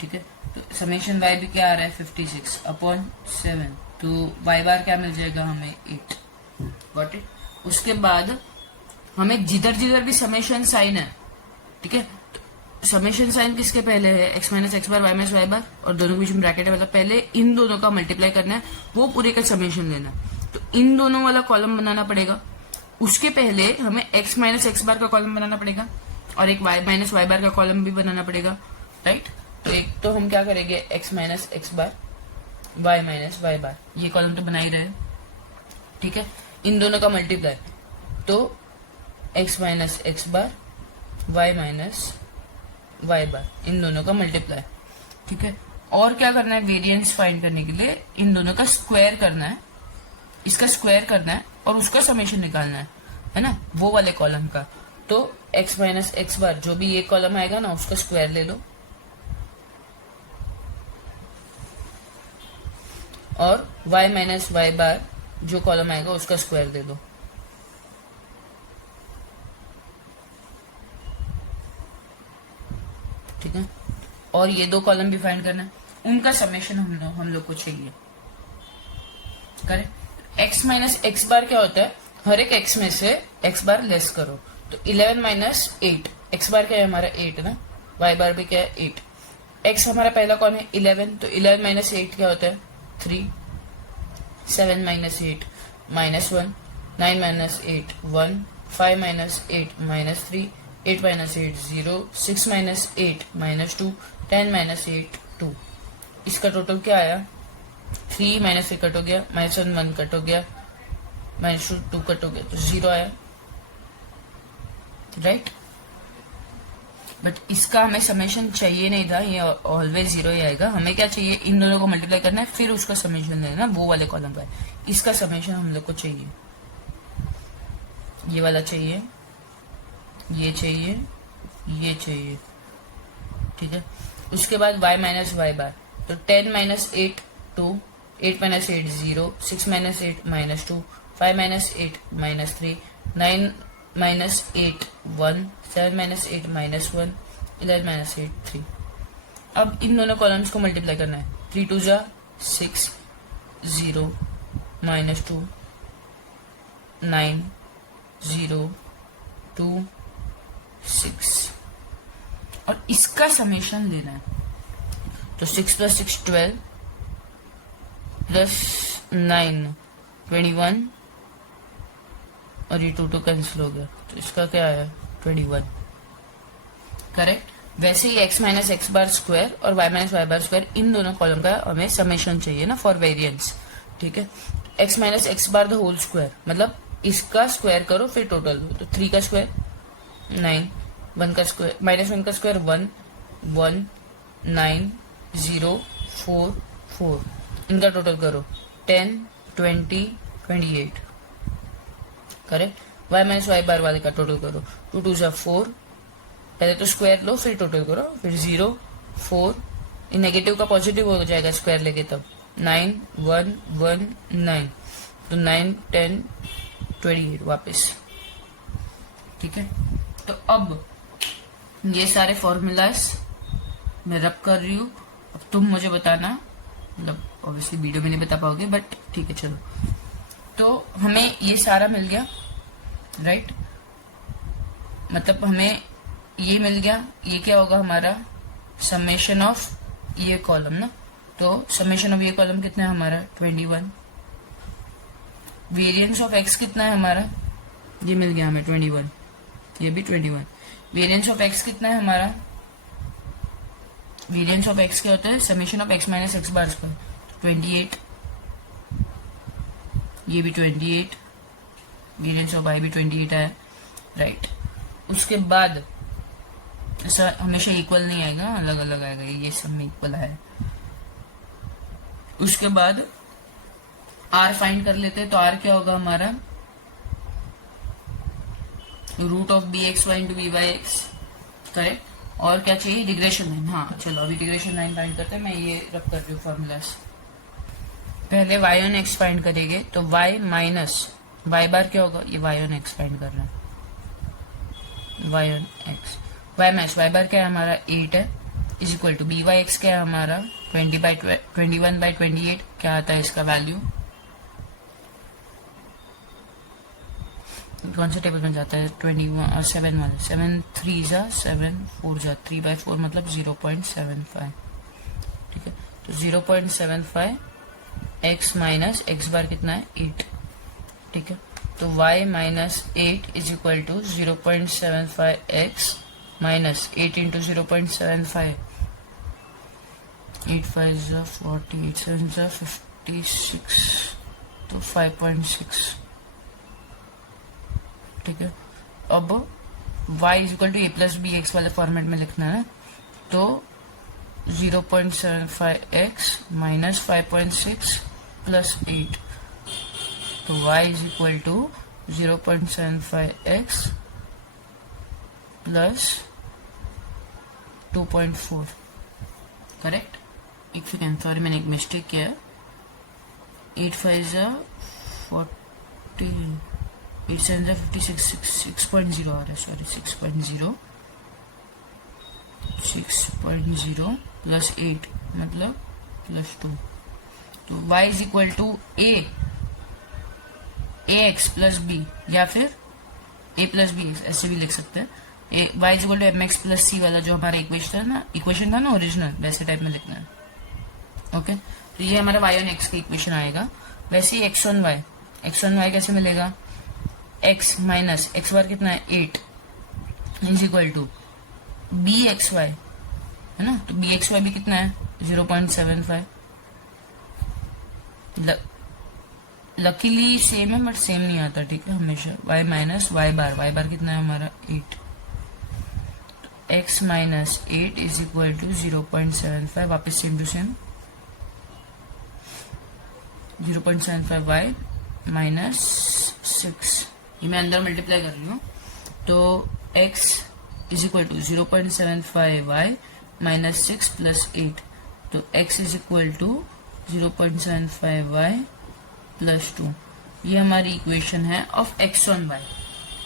ठीक है। तो समेशन वाई भी क्या आ रहा है 56 अपॉन 7, तो वाई बार क्या मिल जाएगा हमें 8, गॉट इट। उसके बाद हमें जिधर जिधर भी समेशन साइन है, ठीक है, समेशन साइन किसके पहले है, x minus x bar Y minus Y bar, और दोनों के बीच में ब्रैकेट है, मतलब पहले इन दोनों का मल्टीप्लाई करना है, वो पूरे का समेशन लेना है। तो इन दोनों वाला कॉलम बनाना पड़ेगा। उसके पहले हमें एक्स माइनस एक्स बार का कॉलम बनाना पड़ेगा और एक वाई माइनस वाई बार का कॉलम भी बनाना पड़ेगा, राइट। तो एक तो हम क्या करेंगे, x minus x bar Y minus Y बार, ये कॉलम तो बना ही रहे, ठीक है। इन दोनों का मल्टीप्लाई, तो x minus x bar Y minus Y बार, इन दोनों का मल्टीप्लाई, ठीक है। और क्या करना है, वेरिएंस फाइंड करने के लिए इन दोनों का स्क्वायर करना है, इसका स्क्वायर करना है और उसका समेशन निकालना है ना, वो वाले कॉलम का। तो x माइनस एक्स बार, जो भी ये कॉलम आएगा ना उसका स्क्वायर ले लो, और y माइनस वाई बार जो कॉलम आएगा उसका स्क्वायर दे दो, ठीक है। और ये दो कॉलम भी फाइंड करना है, उनका समेशन हम लोग को चाहिए, करें। x माइनस एक्स बार क्या होता है, हर एक x में से x बार लेस करो, तो 11 माइनस 8, x बार क्या है हमारा 8 ना, y बार भी क्या है 8, x हमारा पहला कौन है 11, तो 11 माइनस 8 क्या होता है 3, 7 minus 8 minus 1, 9 minus 8 1, 5 minus 8 minus 3, 8 minus 8 0, 6 minus 8 minus 2, 10 minus 8 2, इसका टोटल क्या आया 3 माइनस 3 कट हो गया, माइनस 1 कट हो गया, माइनस 2 कट हो गया, तो 0 आया, राइट। बट इसका हमें समेशन चाहिए नहीं था, ये ऑलवेज 0 ही आएगा। हमें क्या चाहिए, इन दोनों को मल्टीप्लाई करना है फिर उसका समेशन लेना, वो वाले कॉलम का। इसका समेशन हम लोग को चाहिए, ये वाला चाहिए, ये चाहिए, ये चाहिए, ठीक है। उसके बाद y माइनस वाई बार, तो 10 minus 8 2, 8 minus 8 0, 6 minus 8 minus 2, 5 minus 8 minus 3, 9 minus 8 1, 7 minus 8 minus 1, 11 minus 8 3। अब इन दोनों कॉलम्स को मल्टीप्लाई करना है, 3 2 जा 6 0 माइनस 2 9 0 2 6, और इसका समेशन लेना है। तो 6 प्लस 6 12 प्लस 9 21, और ये 2 कैंसिल हो गया, तो इसका क्या आया 21, करेक्ट। वैसे ही x minus x bar square और y minus Y bar square, इन दोनों कॉलम का हमें समेशन चाहिए ना फॉर वेरिएंस, ठीक है। x minus x bar the whole square मतलब इसका स्क्वायर करो फिर टोटल दो, तो 3 का स्क्वायर 9, 1 का स्क्वायर माइनस 1 का स्क्वायर 1 1 9 0 4 4, इनका टोटल करो 10 20 28, करेक्ट। y माइनस वाई बार वाले का टोटल करो, 2 2 4, पहले तो स्क्वायर लो फिर टोटल करो, फिर 0 4, नेगेटिव का पॉजिटिव हो जाएगा स्क्वायर लेके, तब 9 1 1 9, तो 9 10 28 वापस, ठीक है। तो अब ये सारे फॉर्मूलाज मैं रब कर रही हूँ, अब तुम मुझे बताना, मतलब ऑब्वियसली वीडियो में नहीं बता पाओगे बट ठीक है चलो। तो हमें ये सारा मिल गया, राइट, मतलब हमें ये मिल गया, ये क्या होगा हमारा समेशन ऑफ ये कॉलम ना, तो समेशन ऑफ ये कॉलम कितना है हमारा 21, वेरिएंस ऑफ एक्स कितना है हमारा, ये मिल गया हमें 21, ये भी 21, वेरिएंस ऑफ एक्स कितना है हमारा, वेरिएंस ऑफ एक्स क्या होता है summation of x minus x bar square, 28, ये भी 28, वेरिएंस ऑफ वाई भी 28 है, राइट। उसके बाद ऐसा हमेशा इक्वल नहीं आएगा, अलग अलग आएगा, ये सब में इक्वल है। उसके बाद आर फाइंड कर लेते हैं, तो आर क्या होगा हमारा root of b x y into b Y x, correct. और क्या चाहिए रिग्रेशन लाइन, हाँ चलो अभी रिग्रेशन लाइन फाइंड करते हैं, मैं ये रब कर रही हूँ फॉर्मूलास। पहले वाई ऑन एक्स फाइंड करेंगे, तो वाई माइनस वाई बार क्या होगा, ये वाई ऑन एक्स फाइंड करना है, Y on X, Y minus Y bar क्या है हमारा 8 है, is equal to B Y x क्या है हमारा 21/28, क्या आता है इसका वैल्यू, कौन से टेबल में जाता है 7 वाले, 7 3 जा 7 4 जा 3/4 मतलब 0.75, ठीक है। तो 0.75 x माइनस एक्स बार कितना है 8, ठीक है। तो y minus 8 is equal to 0.75 x minus 8 into 0.75, 8 5 40, 8 7 56, तो 5.6, ठीक है। अब y is equal to a plus b x वाले फॉर्मेट में लिखना है, तो 0.75 x माइनस 5.6 प्लस 8, तो y is equal to 0.75 x plus 2.4, correct. एक सेकेंड, सॉरी मैंने एक मिस्टेक किया है, 8 5 40, 8 7 56, 6.0 आ रहा है, सॉरी 6.0 प्लस 8 मतलब प्लस 2, तो y is equal to a x plus b या फिर ए प्लस बी ऐसे भी लिख सकते हैं, y is equal to M X plus C वाला जो हमारा इक्वेशन था ना ओरिजिनल, वैसे टाइप में लिखना है, ओके। तो ये हमारा y ऑन एक्स का इक्वेशन आएगा। वैसे ही x ऑन y कैसे मिलेगा, x माइनस एक्स बार कितना है 8 is equal to b x y, है ना, तो बी एक्स वाई भी कितना है 0.75, लकीली सेम है बट सेम नहीं आता, ठीक है हमेशा। y माइनस वाई बार कितना है हमारा 8, x minus 8 is equal to 0.75, वापिस same to same 0.75 y minus 6, ये मैं अंदर मल्टीप्लाई कर रही हूँ, तो x is equal to 0.75 y minus 6 plus 8, तो x is equal to 0.75 y plus 2, ये हमारी इक्वेशन है ऑफ x ऑन y,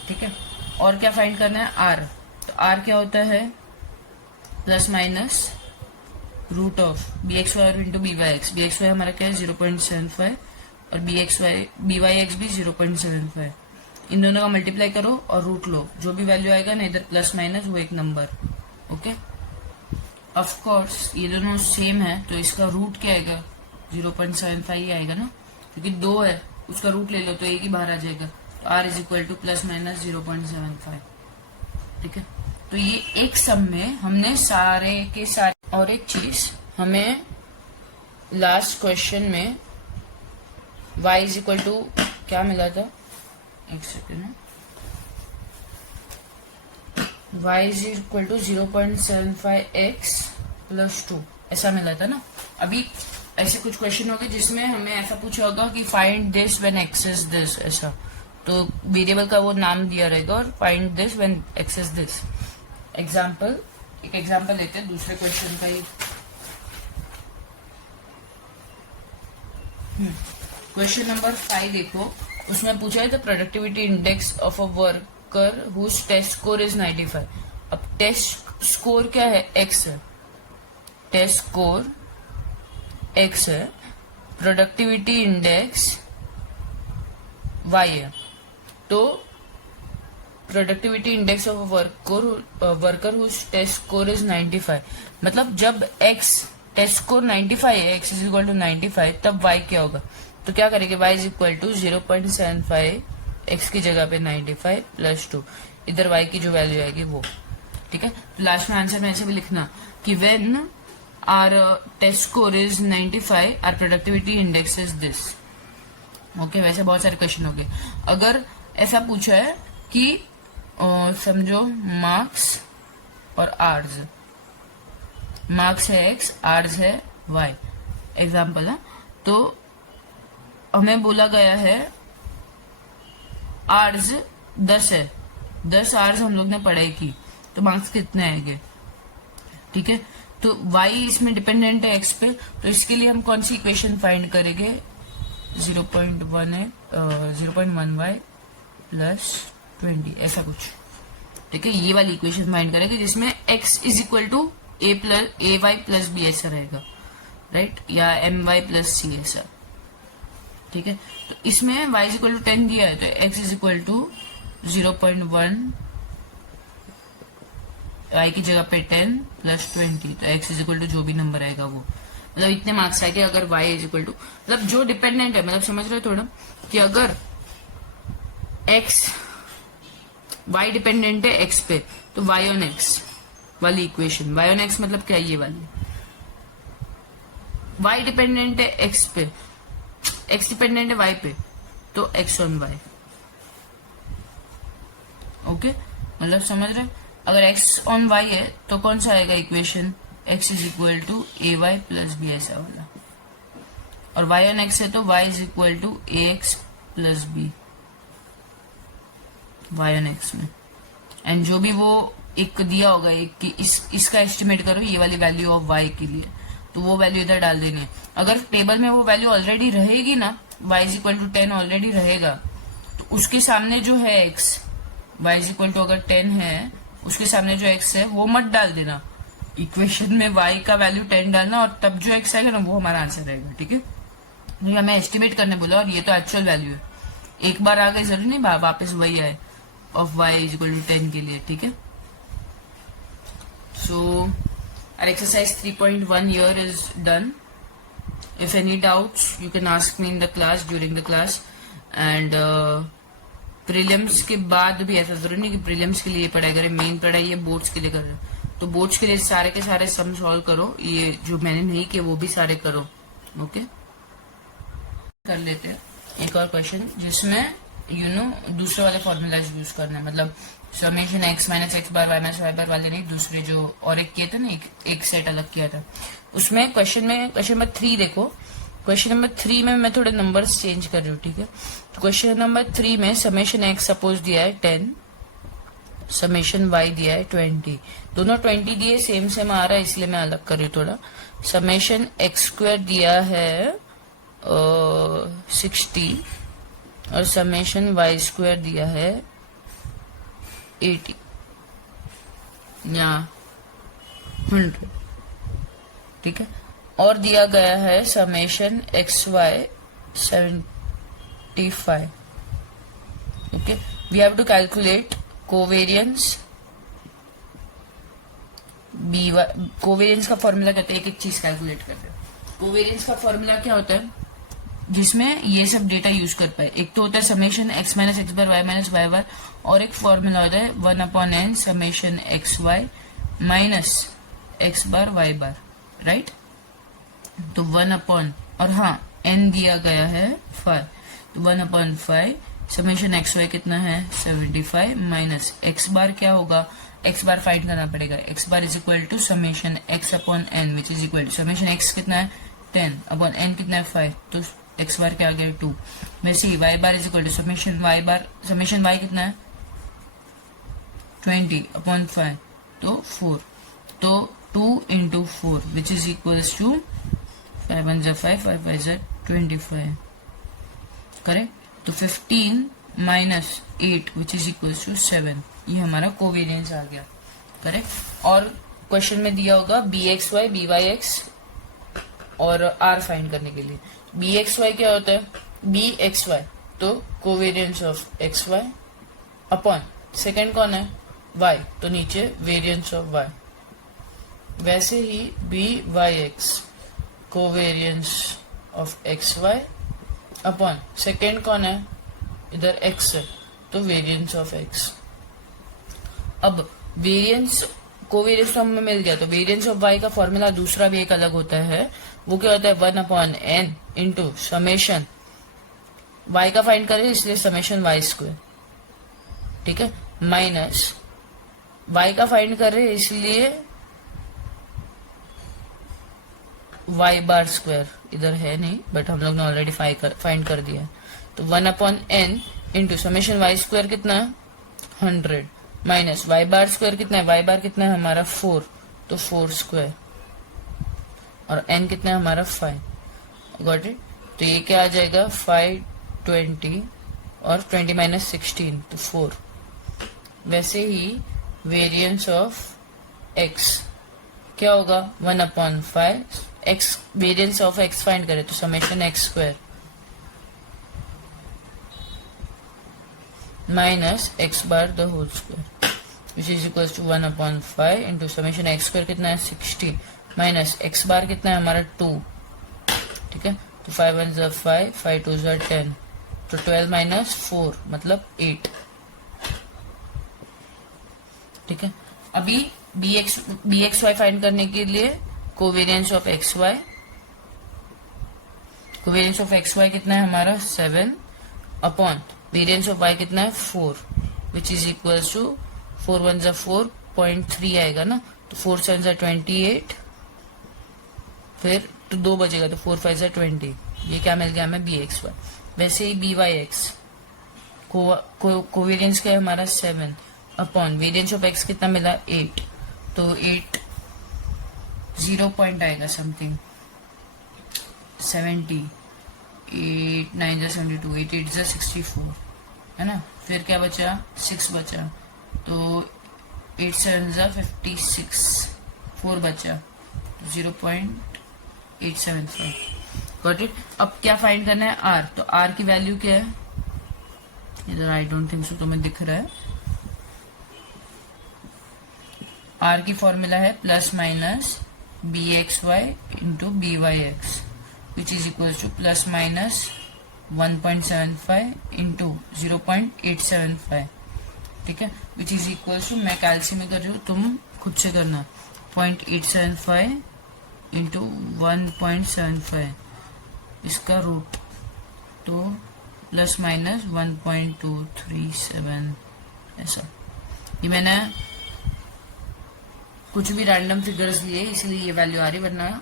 ठीक है। और क्या फाइंड करना है r, तो r क्या होता है plus minus root of b x y into b Y x हमारा क्या है 0.75 और बी वाई एक्स भी 0.75, इन दोनों का मल्टीप्लाई करो और रूट लो, जो भी वैल्यू आएगा ना इधर प्लस माइनस वो एक नंबर, ओके। ऑफ कोर्स ये दोनों सेम है तो इसका रूट क्या आएगा 0.75 ही आएगा ना, क्योंकि 2 है उसका रूट ले लो तो एक ही बाहर आ जाएगा, तो r is equal two plus minus 0.75, ठीक है। तो ये एक सम में हमने सारे के सारे। और एक चीज, हमें लास्ट क्वेश्चन में y इज इक्वल टू क्या मिला था, एक second, y is equal to 0.75x plus 2 ऐसा मिला था ना। अभी ऐसे कुछ क्वेश्चन होंगे जिसमें हमें ऐसा पूछा होगा कि find this when x is this, ऐसा तो वेरिएबल का वो नाम दिया रहेगा और find this when x is this. Example, एक एग्जाम्पल लेते हैं दूसरे क्वेश्चन का ही। क्वेश्चन नंबर 5 देखो, उसमें पूछा है the productivity index of a worker whose test score is 95। अब टेस्ट स्कोर क्या है, x है, टेस्ट स्कोर x है, प्रोडक्टिविटी इंडेक्स y है। तो productivity index of worker whose test score is 95, मतलब जब x टेस्ट स्कोर 95 है, x इज इक्वल टू 95, तब y क्या होगा। तो क्या करेंगे, y is equal to 0.75, x की जगह पे 95 प्लस 2, इधर y की जो वैल्यू आएगी वो, ठीक है। तो लास्ट में आंसर में ऐसे भी लिखना कि when our test score is 95 our productivity index is this. Okay, वैसे बहुत सारे क्वेश्चन हो गए। अगर ऐसा पूछा है कि समझो मार्क्स और आर्स, मार्क्स है x, आर्स है y, एग्जाम्पल है, तो हमें बोला गया है आर्स 10 है, 10 आर्स हम लोग ने पढ़ाई की, तो मार्क्स कितने आएंगे, ठीक है। तो y इसमें डिपेंडेंट है x पे, तो इसके लिए हम कौन सी इक्वेशन फाइंड करेंगे, 0.1y प्लस 20 ऐसा कुछ, ठीक है। ये वाली इक्वेशन फाइंड करेंगे जिसमें x is equal to a y plus b ऐसा रहेगा, राइट, या my प्लस सी ऐसा, ठीक है। तो इसमें y इज इक्वल टू 10 दिया है, तो x is equal to 0.1, y की जगह पे 10 प्लस 20, तो x इज इक्वल टू जो भी नंबर आएगा वो, मतलब इतने मार्क्स आएंगे अगर y इज इक्वल टू, मतलब जो डिपेंडेंट है, मतलब समझ रहे हो थोड़ा कि अगर y डिपेंडेंट है x पे, तो y ऑन x वाली इक्वेशन, y ऑन x मतलब क्या, ये वाली, y डिपेंडेंट है x पे, x डिपेंडेंट है y पे, तो x ऑन y। ओके, मतलब समझ रहे, अगर x ऑन y है तो कौन सा आएगा equation, x is equal to a y plus b ऐसा वाला, और y ऑन x है तो y is equal to a x plus b y on x में। एंड जो भी वो एक दिया होगा एक कि इसका एस्टिमेट करो ये वाली वैल्यू ऑफ y के लिए, तो वो वैल्यू इधर डाल देनी है। अगर टेबल में वो वैल्यू ऑलरेडी रहेगी ना, y is equal to 10 already रहेगा, तो उसके सामने जो है x, y is equal to अगर 10 है, उसके सामने जो x है वो मत डाल देना, इक्वेशन में y का वैल्यू 10 डालना, और तब जो x आएगा ना वो हमारा आंसर रहेगा, ठीक है। तो हमें एस्टिमेट करने बोला, और ये तो एक्चुअल वैल्यू है, एक बार आ गई जरूरी नहीं वापस वही आए of y is equal to 10 के लिए, ठीक है। So our exercise 3.1 here is done. If any doubts, you can ask me in the class during the class. And prelims के बाद भी ऐसा जरूरी नहीं कि prelims के लिए पढ़ाई करें, मेन पढ़ाई ये बोर्ड्स के लिए कर रहे हैं, तो बोर्ड्स के लिए सारे के सारे सम सॉल्व करो, ये जो मैंने नहीं किए वो भी सारे करो। ओके, कर लेते हैं एक और क्वेश्चन जिसमें दूसरे वाले फॉर्मूलाज यूज करना है, मतलब summation x minus x bar Y minus Y बार वाले नहीं, दूसरे जो और एक किए थे ना, एक सेट अलग किया था उसमें। क्वेश्चन नंबर 3 देखो, क्वेश्चन नंबर 3 में मैं थोड़े नंबर्स चेंज कर रही हूँ, ठीक है। तो क्वेश्चन नंबर 3 में समेशन x सपोज दिया है 10, समेशन y दिया है 20, दोनों 20 दिए, सेम सेम आ रहा है इसलिए मैं अलग कर रही हूँ थोड़ा। समेशन x स्क्वायर दिया है 60 और समेशन y स्क्वायर दिया है 80 या 100, ठीक है। और दिया गया है summation x y 75। Okay, we have to calculate covariance b y. Covariance का फॉर्मूला कहते हैं, एक एक चीज कैलकुलेट करते हैं। कोवेरियंस का फॉर्मूला क्या होता है, जिसमें ये सब डेटा यूज कर पाए। एक तो होता है summation x minus x bar Y minus Y bar, और एक फॉर्मूला होता है 1/n summation x Y minus x bar Y bar, right. तो 1 और हाँ n दिया गया है 5, तो 1/5 समेशन एक्स वाई कितना है 75 माइनस एक्स बार क्या होगा, एक्स बार फाइंड करना पड़ेगा। X bar is equal to summation x upon n which is equal to summation x कितना है 10 अपॉन एन कितना है 5, तो एक्स बार क्या आ गया 2। वैसे ही Y bar is equal to summation Y bar, summation Y कितना है 20/5 तो 4, तो 2 into 4 which is equals to 5 1 5 5 5 25, correct. तो 15 minus 8 which is equals to 7, ये हमारा कोवेरियंस आ गया, करेक्ट। और क्वेश्चन में दिया होगा bxy byx और r फाइंड करने के लिए। bxy क्या होता है bxy, तो covariance of xy upon second कौन है y, तो नीचे वेरियंस ऑफ y। वैसे ही byx covariance of xy upon second कौन है इधर x है, तो वेरियंस ऑफ x। अब वेरियंस कोवेरियंस तो हमें मिल गया, तो वेरियंस ऑफ y का फॉर्मूला दूसरा भी एक अलग होता है, वो क्या होता है 1/n इंटू समेशन y का फाइंड करें इसलिए समेशन y स्क्वायर, ठीक है, माइनस y का फाइंड कर रहे इसलिए y बार स्क्वायर, इधर है नहीं बट हम लोग ने ऑलरेडी फाइंड कर दिया है। तो 1/n into summation y square कितना है 100 माइनस y बार स्क्वायर कितना है, y बार कितना है हमारा 4, तो 4 स्क्वायर, और n कितना है हमारा 5, गॉट इट। तो ये क्या आ जाएगा 520 और 20 माइनस 16 तो 4। वैसे ही वेरियंस ऑफ x क्या होगा 1/5, x variance of x find करें तो summation x square minus x bar the whole square which is equal to 1/5 into summation x square कितना है 60 माइनस x बार कितना है हमारा 2, ठीक है। तो 5 1 5 5 2 10, तो 12 माइनस 4 मतलब 8, ठीक है। अभी bxy फाइंड करने के लिए covariance of xy, covariance of xy कितना है हमारा 7 अपॉन वेरियंस ऑफ y कितना है 4 विच इज इक्वल टू 4 1 4.3 आएगा ना, तो 4 7 28, फिर तो 2 बचेगा तो 4 5 20, ये क्या मिल गया हमें bxy। वैसे ही byx कोवेरियंस क्या है हमारा 7 अपॉन वेरियंस ऑफ x कितना मिला 8, तो 8 0 पॉइंट आएगा समथिंग 70, 8 9 72, 8 8 64 है ना। फिर क्या बचा 6 बचा, तो 8 7 56, 4 बचा तो 0.875, गॉट इट। अब क्या फाइंड करना है r, तो r की वैल्यू क्या है इधर, आई डोंट थिंक सो तुम्हें दिख रहा है। r की फॉर्मूला है plus minus bxy into byx which is equal two plus minus 1.75 into 0.875, ठीक है, विच इज इक्वल टू, मैं कैल्सी में कर रही हूँ तुम खुद से करना, 0.875 इंटू 1.75 इसका रूट, तो प्लस माइनस 1.237 ऐसा। ये मैंने कुछ भी रैंडम फिगर्स लिए इसलिए ये वैल्यू आ रही, वरना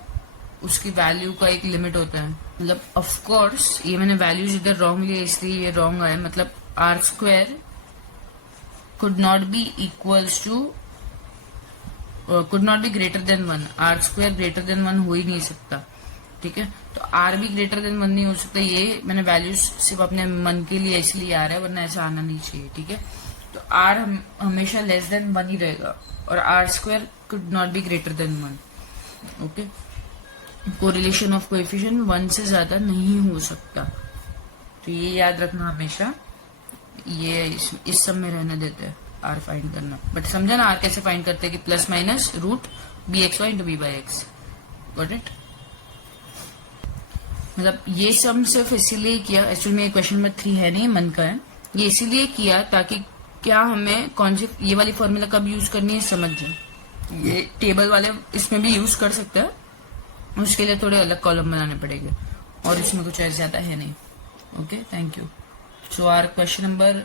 उसकी वैल्यू का एक लिमिट होता है। मतलब ऑफ कोर्स ये मैंने वैल्यूज इधर रॉन्ग लिए इसलिए ये रॉन्ग आया, मतलब r square could not be equals to could not be greater than 1, r square greater than 1 हो ही नहीं सकता, ठीक है। तो r भी ग्रेटर देन 1 नहीं हो सकता, ये मैंने वैल्यूज सिर्फ अपने मन के लिए इसलिए आ रहा है, वरना ऐसा आना नहीं चाहिए, ठीक है। तो r हमेशा लेस देन 1 ही रहेगा और r square could not be greater than 1, okay. Correlation of coefficient 1 से ज्यादा नहीं हो सकता, तो ये याद रखना हमेशा, ये इस सब में रहने देते हैं r फाइंड करना। बट समझा ना r कैसे फाइंड करते हैं कि plus minus root bxy into b by x, got it. मतलब ये सब सिर्फ इसीलिए किया, एक्चुअली में क्वेश्चन नंबर 3 है नहीं, मन का है, ये इसीलिए किया ताकि क्या हमें कौन सी ये वाली फॉर्मूला कब यूज करनी है समझ जाए। ये टेबल वाले इसमें भी यूज कर सकते हैं, उसके लिए थोड़े अलग कॉलम बनाने पड़ेंगे और इसमें कुछ ऐसा ज्यादा है नहीं। Okay, thank you. So our question number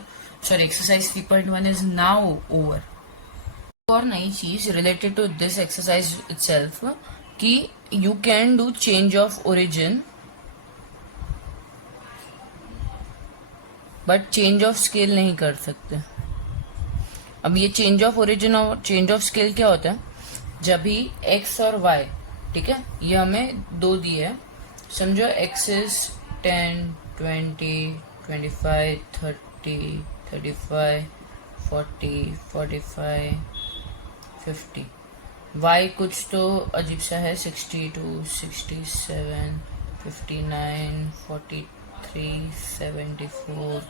exercise 3.1 is now over. और नई चीज related to this exercise itself कि you can do change of origin but change of scale नहीं कर सकते। अब ये चेंज ऑफ ओरिजिन और चेंज ऑफ स्केल क्या होता है, जब भी x और y, ठीक है, ये हमें दो दिए है, समझो x इज 10, 20, 25, 30, 35, 40, 45, 50, y कुछ तो अजीब सा है, 62, 67, 59, 43, 74,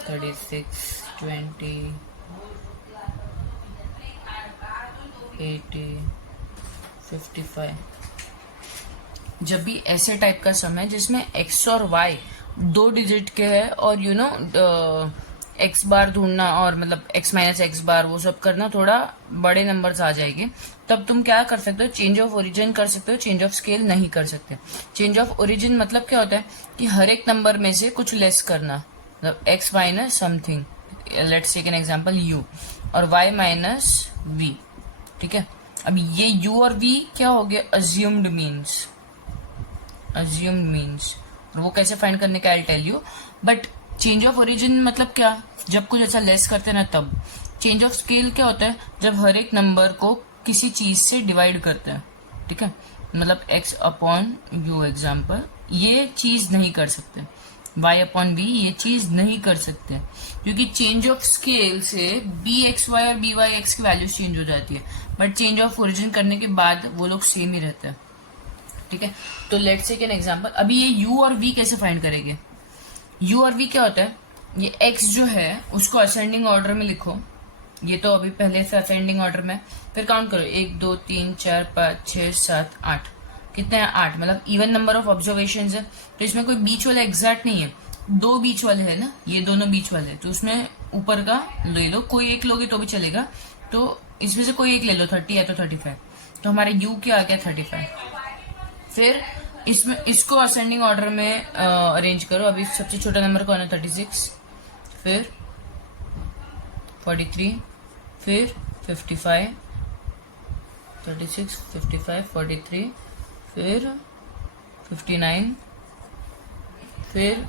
36, 20, 80, 55। जब भी ऐसे टाइप का सम है जिसमें x और y दो डिजिट के है और यू नो x बार ढूंढना और मतलब x माइनस एक्स बार वो सब करना थोड़ा बड़े नंबर्स आ जाएंगे, तब तुम क्या कर सकते हो, चेंज ऑफ ओरिजिन कर सकते हो, चेंज ऑफ स्केल नहीं कर सकते। चेंज ऑफ ओरिजिन मतलब क्या होता है कि हर एक नंबर में से कुछ लेस करना, मतलब x minus something, let's take an example u, और y माइनस v, ठीक है। अब ये u और v क्या हो गया, अज्यूम्ड मीन्स, अज्यूम्ड मीन्स, और वो कैसे फाइंड करने का I tell you. But change of origin मतलब क्या, जब कुछ ऐसा लेस करते हैं ना तब। चेंज ऑफ स्केल क्या होता है, जब हर एक नंबर को किसी चीज से डिवाइड करते हैं, ठीक है, मतलब x अपॉन u एग्जाम्पल, ये चीज नहीं कर सकते, y अपॉन v ये चीज नहीं कर सकते, क्योंकि चेंज ऑफ स्केल से bxy और byx की वैल्यूज चेंज हो जाती है, बट चेंज ऑफ ओरिजिन करने के बाद वो लोग सेम ही रहते हैं, ठीक है। तो लेट्स टेक एन एग्जांपल, अभी ये u और v कैसे फाइंड करेंगे, u और v क्या होता है, ये x जो है उसको असेंडिंग ऑर्डर में लिखो, ये तो अभी पहले से असेंडिंग ऑर्डर में, फिर काउंट करो 1 2 3 4 5 6 7 8, कितने हैं 8, मतलब इवन नंबर ऑफ ऑब्जर्वेशन है, तो इसमें कोई बीच वाला एग्जैक्ट नहीं है, दो बीच वाले है ना, ये दोनों बीच वाले, तो उसमें ऊपर का ले लो, कोई एक लोगे तो भी चलेगा, तो इसमें से कोई एक ले लो, 30 या तो 35, तो हमारे u क्या आ गया 35। फिर इसमें इसको असेंडिंग ऑर्डर में अरेंज करो, अभी सबसे छोटा नंबर कौन है 36, फिर 43, फिर 55, 36, 55, 43, फिर 59, फिर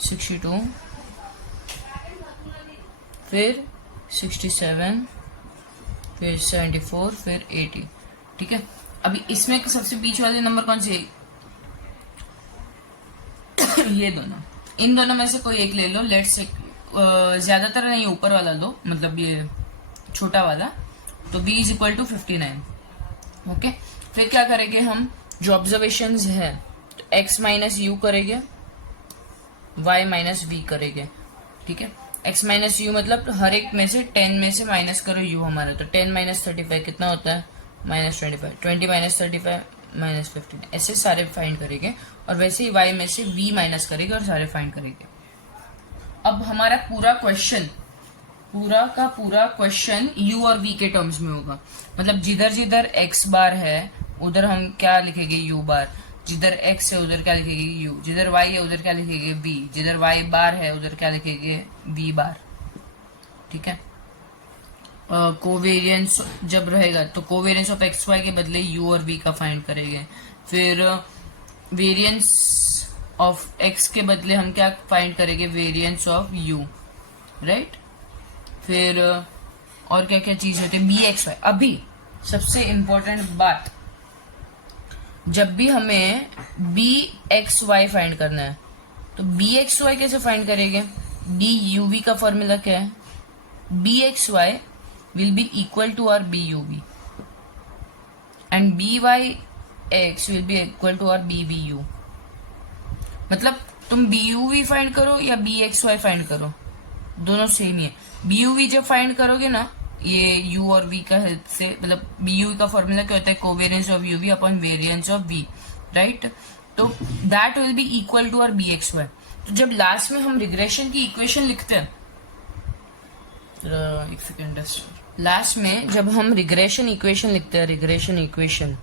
62, फिर 67, फिर 74, फिर 80, ठीक है। अभी इसमें सबसे बीच वाले नंबर कौन से, ये दोनों, इन दोनों में से कोई एक ले लो, लेट्स ज्यादातर नहीं ऊपर वाला लो, मतलब ये छोटा वाला, तो b is equal to 59। Okay, फिर क्या करेंगे हम, जो ऑब्जर्वेशन है तो x माइनस यू करेंगे, y माइनस v करेंगे, ठीक है। x माइनस यू मतलब हर एक में से 10 में से माइनस करो u हमारा, तो 10 माइनस 35 कितना होता है माइनस 25, 20 माइनस 35 माइनस 15, ऐसे सारे फाइंड करेंगे, और वैसे ही y में से v माइनस करेंगे और सारे फाइंड करेंगे। अब हमारा पूरा क्वेश्चन, पूरा का पूरा क्वेश्चन u और v के टर्म्स में होगा, मतलब जिधर जिधर x बार है उधर हम क्या लिखेंगे u बार, जिधर x है उधर क्या लिखेंगे u, जिधर y है उधर क्या लिखेंगे v, जिधर y बार है उधर क्या लिखेंगे v बार, ठीक है। कोवेरियंस जब रहेगा तो कोवेरियंस ऑफ एक्स वाई के बदले u और v का फाइंड करेंगे, फिर वेरियंस ऑफ x के बदले हम क्या फाइंड करेंगे, वेरियंस ऑफ u, राइट। फिर और क्या क्या चीज होती है, bxy। अभी सबसे इंपॉर्टेंट बात, जब भी हमें bxy फाइंड करना है तो bxy कैसे फाइंड करेंगे, buv का फॉर्मूला क्या है, bxy will be equal to our buv and byx will be equal to our bvu। मतलब तुम buv फाइंड करो या bxy फाइंड करो, दोनों सेम ही है। buv जब फाइंड करोगे ना ये u और v का हेल्प से, मतलब buv का फॉर्मूला क्या होता है, covariance of uv upon variance of v, right. तो that will be equal to our B x Y. तो जब लास्ट में हम रिग्रेशन की इक्वेशन लिखते हैं, एक सेकेंड, लास्ट में जब हम रिग्रेशन इक्वेशन लिखते हैं, रिग्रेशन इक्वेशन,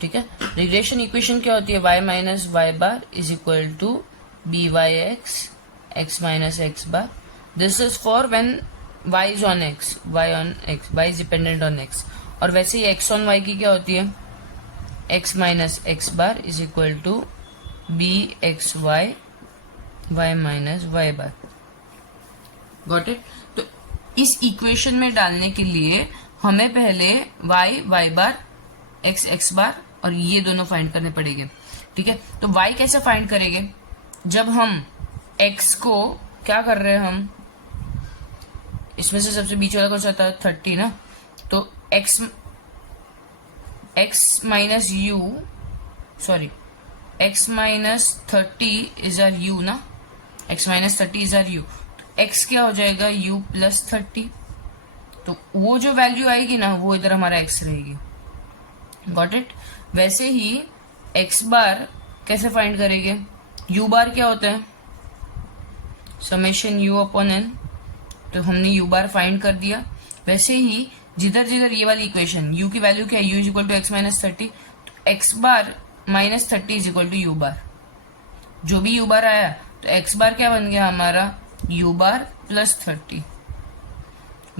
ठीक है, रिग्रेशन इक्वेशन क्या होती है, y minus Y bar is equal to B Y x x minus x bar. This is for when y is on x, y is dependent on x। और वैसे ही x on y की क्या होती है, x minus x bar is equal to b x y y minus Y bar. Got it. तो इस equation में डालने के लिए हमें पहले y बार x बार और ये दोनों फाइंड करने पड़ेंगे, ठीक है। तो y कैसे फाइंड करेंगे, जब हम x को क्या कर रहे हैं, हम इसमें से सबसे बीच वाला कौन सा था, 30 ना, तो x minus u, sorry x minus 30 is our u ना, x minus 30 is our u। तो x क्या हो जाएगा, u प्लस 30। तो वो जो वैल्यू आएगी ना, वो इधर हमारा x रहेगी। Got it. वैसे ही x बार कैसे फाइंड करेंगे, u बार क्या होता है, समेशन u अपॉन n। तो हमने u बार फाइंड कर दिया। वैसे ही जिधर जिधर ये वाली इक्वेशन u की वैल्यू क्या है, u is equal to x minus 30, तो x bar minus 30 is equal to u bar. जो भी u बार आया तो x बार क्या बन गया हमारा, u bar plus 30।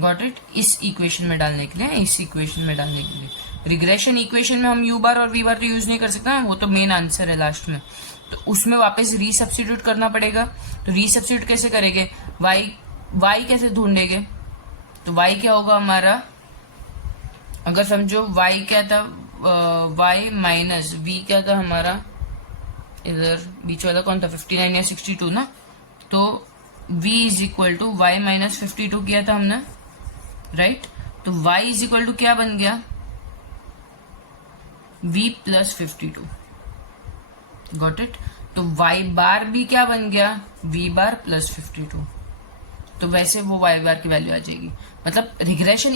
Got it. इस इक्वेशन में डालने के लिए, इस इक्वेशन में डालने के लिए, रिग्रेशन इक्वेशन में हम u बार और v बार तो यूज नहीं कर सकते हैं, वो तो मेन आंसर है लास्ट में। तो उसमें वापस रीसब्स्टिट्यूट करना पड़ेगा। तो रीसब्स्टिट्यूट कैसे करेंगे, y कैसे ढूंढेंगे, तो y क्या होगा हमारा, अगर समझो y क्या था, y माइनस v क्या था हमारा, इधर बीच वाला कौन था, 59 या 62 ना, तो v is equal to y minus 52 किया था हमने, राइट। तो y इज इक्वल टू क्या बन गया, v प्लस 52। Got it. तो y बार भी क्या बन गया, v बार प्लस 52। तो वैसे वो y बार की वैल्यू आ जाएगी। मतलब रिग्रेशन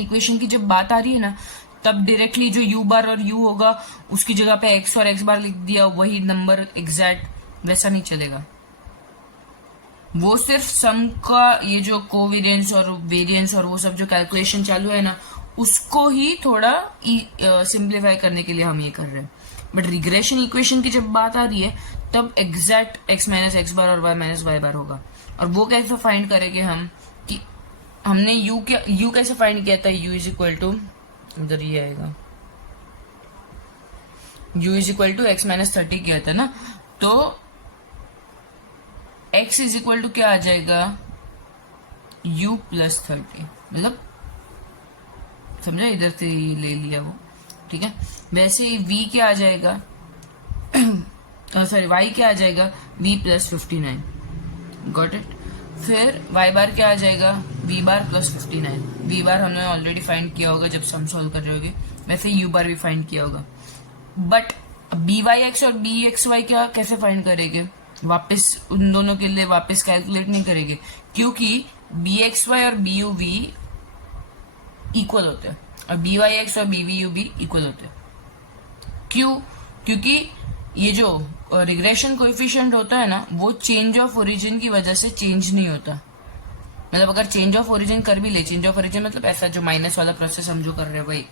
इक्वेशन की जब बात आ रही है ना, तब डायरेक्टली जो u बार और u होगा उसकी जगह पे x और x बार लिख दिया, वही नंबर एग्जैक्ट, वैसा नहीं चलेगा। वो सिर्फ सम का ये जो कोवेरिएंस और वेरिएंस और वो सब जो कैलकुलेशन चालू है ना, उसको ही थोड़ा सिंप्लीफाई करने के लिए हम ये कर रहे हैं। बट रिग्रेशन इक्वेशन की जब बात आ रही है तब एग्जैक्ट x माइनस एक्स बार और y माइनस वाई बार होगा। और वो कैसे फाइंड करेंगे हम, कि हमने u कैसे फाइंड किया था, u इज इक्वल टू, इधर ये आएगा, u is equal to x minus 30 किया था ना, तो x इज इक्वल टू क्या आ जाएगा, u प्लस 30। मतलब समझा, इधर से ले लिया वो, ठीक है। वैसे ही v क्या आ जाएगा, सॉरी y क्या आ जाएगा, v प्लस 59। Got it. फिर y बार क्या आ जाएगा, v बार प्लस 59। v बार हमने ऑलरेडी फाइंड किया होगा जब सम सॉल्व कर रहे होगे, वैसे u बार भी फाइंड किया होगा। बट by(x) और bxy क्या कैसे फाइंड करेंगे, वापस उन दोनों के लिए वापस कैलकुलेट नहीं करेंगे, क्योंकि bxy और buv इक्वल होते हैं और byx और bvu भी इक्वल होते हैं। क्यों, क्योंकि ये जो रिग्रेशन कोएफिशिएंट होता है ना, वो चेंज ऑफ ओरिजिन की वजह से चेंज नहीं होता। मतलब अगर चेंज ऑफ ओरिजिन कर भी ले, चेंज ऑफ ओरिजिन मतलब ऐसा जो माइनस वाला प्रोसेस हम जो कर रहे हैं वही,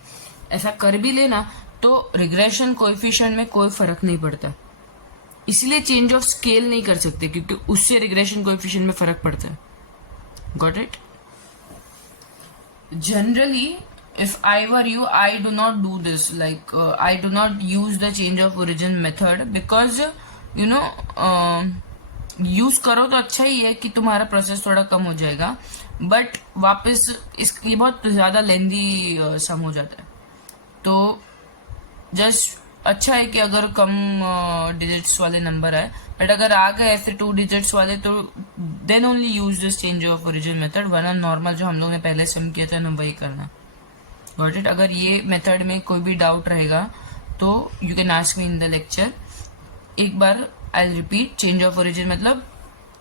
ऐसा कर भी लेना तो रिग्रेशन कोएफिशिएंट में कोई फर्क नहीं पड़ता। इसलिए चेंज ऑफ स्केल नहीं कर सकते, क्योंकि उससे रिग्रेशन कोएफिशिएंट में फर्क पड़ता है। Got it. Generally if I were you, I do not do this, like I do not use the change of origin method, because you know use करो तो अच्छा ही है कि तुम्हारा प्रोसेस थोड़ा कम हो जाएगा, बट वापस ये बहुत ज्यादा लेंदी सम हो जाता है। तो जस्ट अच्छा है कि अगर कम डिजिट्स वाले नंबर आए, बट अगर आ गए ऐसे 2 डिजिट्स वाले तो then only use this change of origin method, वरना नॉर्मल जो हम लोग ने पहले सम किया था ना वही करना। Got it. अगर ये मेथड में कोई भी डाउट रहेगा तो you can ask me in the lecture. एक बार I repeat, change of origin मतलब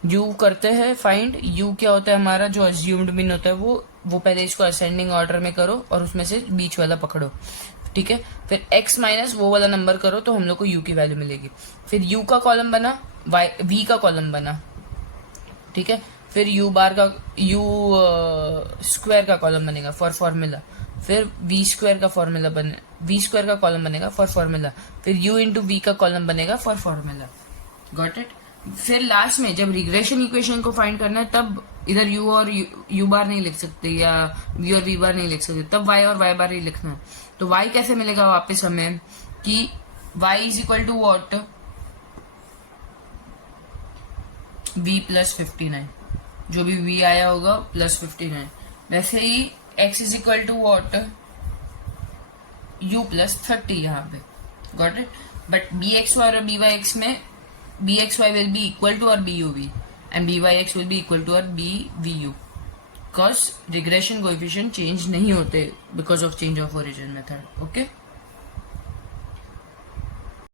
यू करते हैं फाइंड, यू क्या होता है हमारा जो अज्यूम्ड मीन होता है वो वो पहले इसको असेंडिंग ऑर्डर में करो और उसमें से बीच वाला पकड़ो, ठीक है। फिर x माइनस वो वाला नंबर करो तो हम लोग को u की वैल्यू मिलेगी। फिर u का कॉलम बना, v का कॉलम बना, ठीक है। फिर u बार का u स्क्वायर का कॉलम बनेगा फॉर फॉर्मूला। फिर v स्क्वायर का फॉर्मूला बने, v स्क्वायर का कॉलम बनेगा फॉर फॉर्मूला। फिर u इंटू v का कॉलम बनेगा फॉर फॉर्मूला। Got it. फिर लास्ट में जब रिग्रेशन इक्वेशन को फाइंड करना है तब इधर u और u बार नहीं लिख सकते या v और v बार नहीं लिख सकते, तब y और y बार ही लिखना है। तो y कैसे मिलेगा वापस हमें कि y is equal to what, v plus 59, जो भी v आया होगा प्लस 59। वैसे ही x is equal to what, u plus 30 यहाँ पे। Got it. बट bxy और byx में bxy will be equal to our buv and byx will be equal to our bvu, because regression coefficient change नहीं होते because of change of origin method. Okay.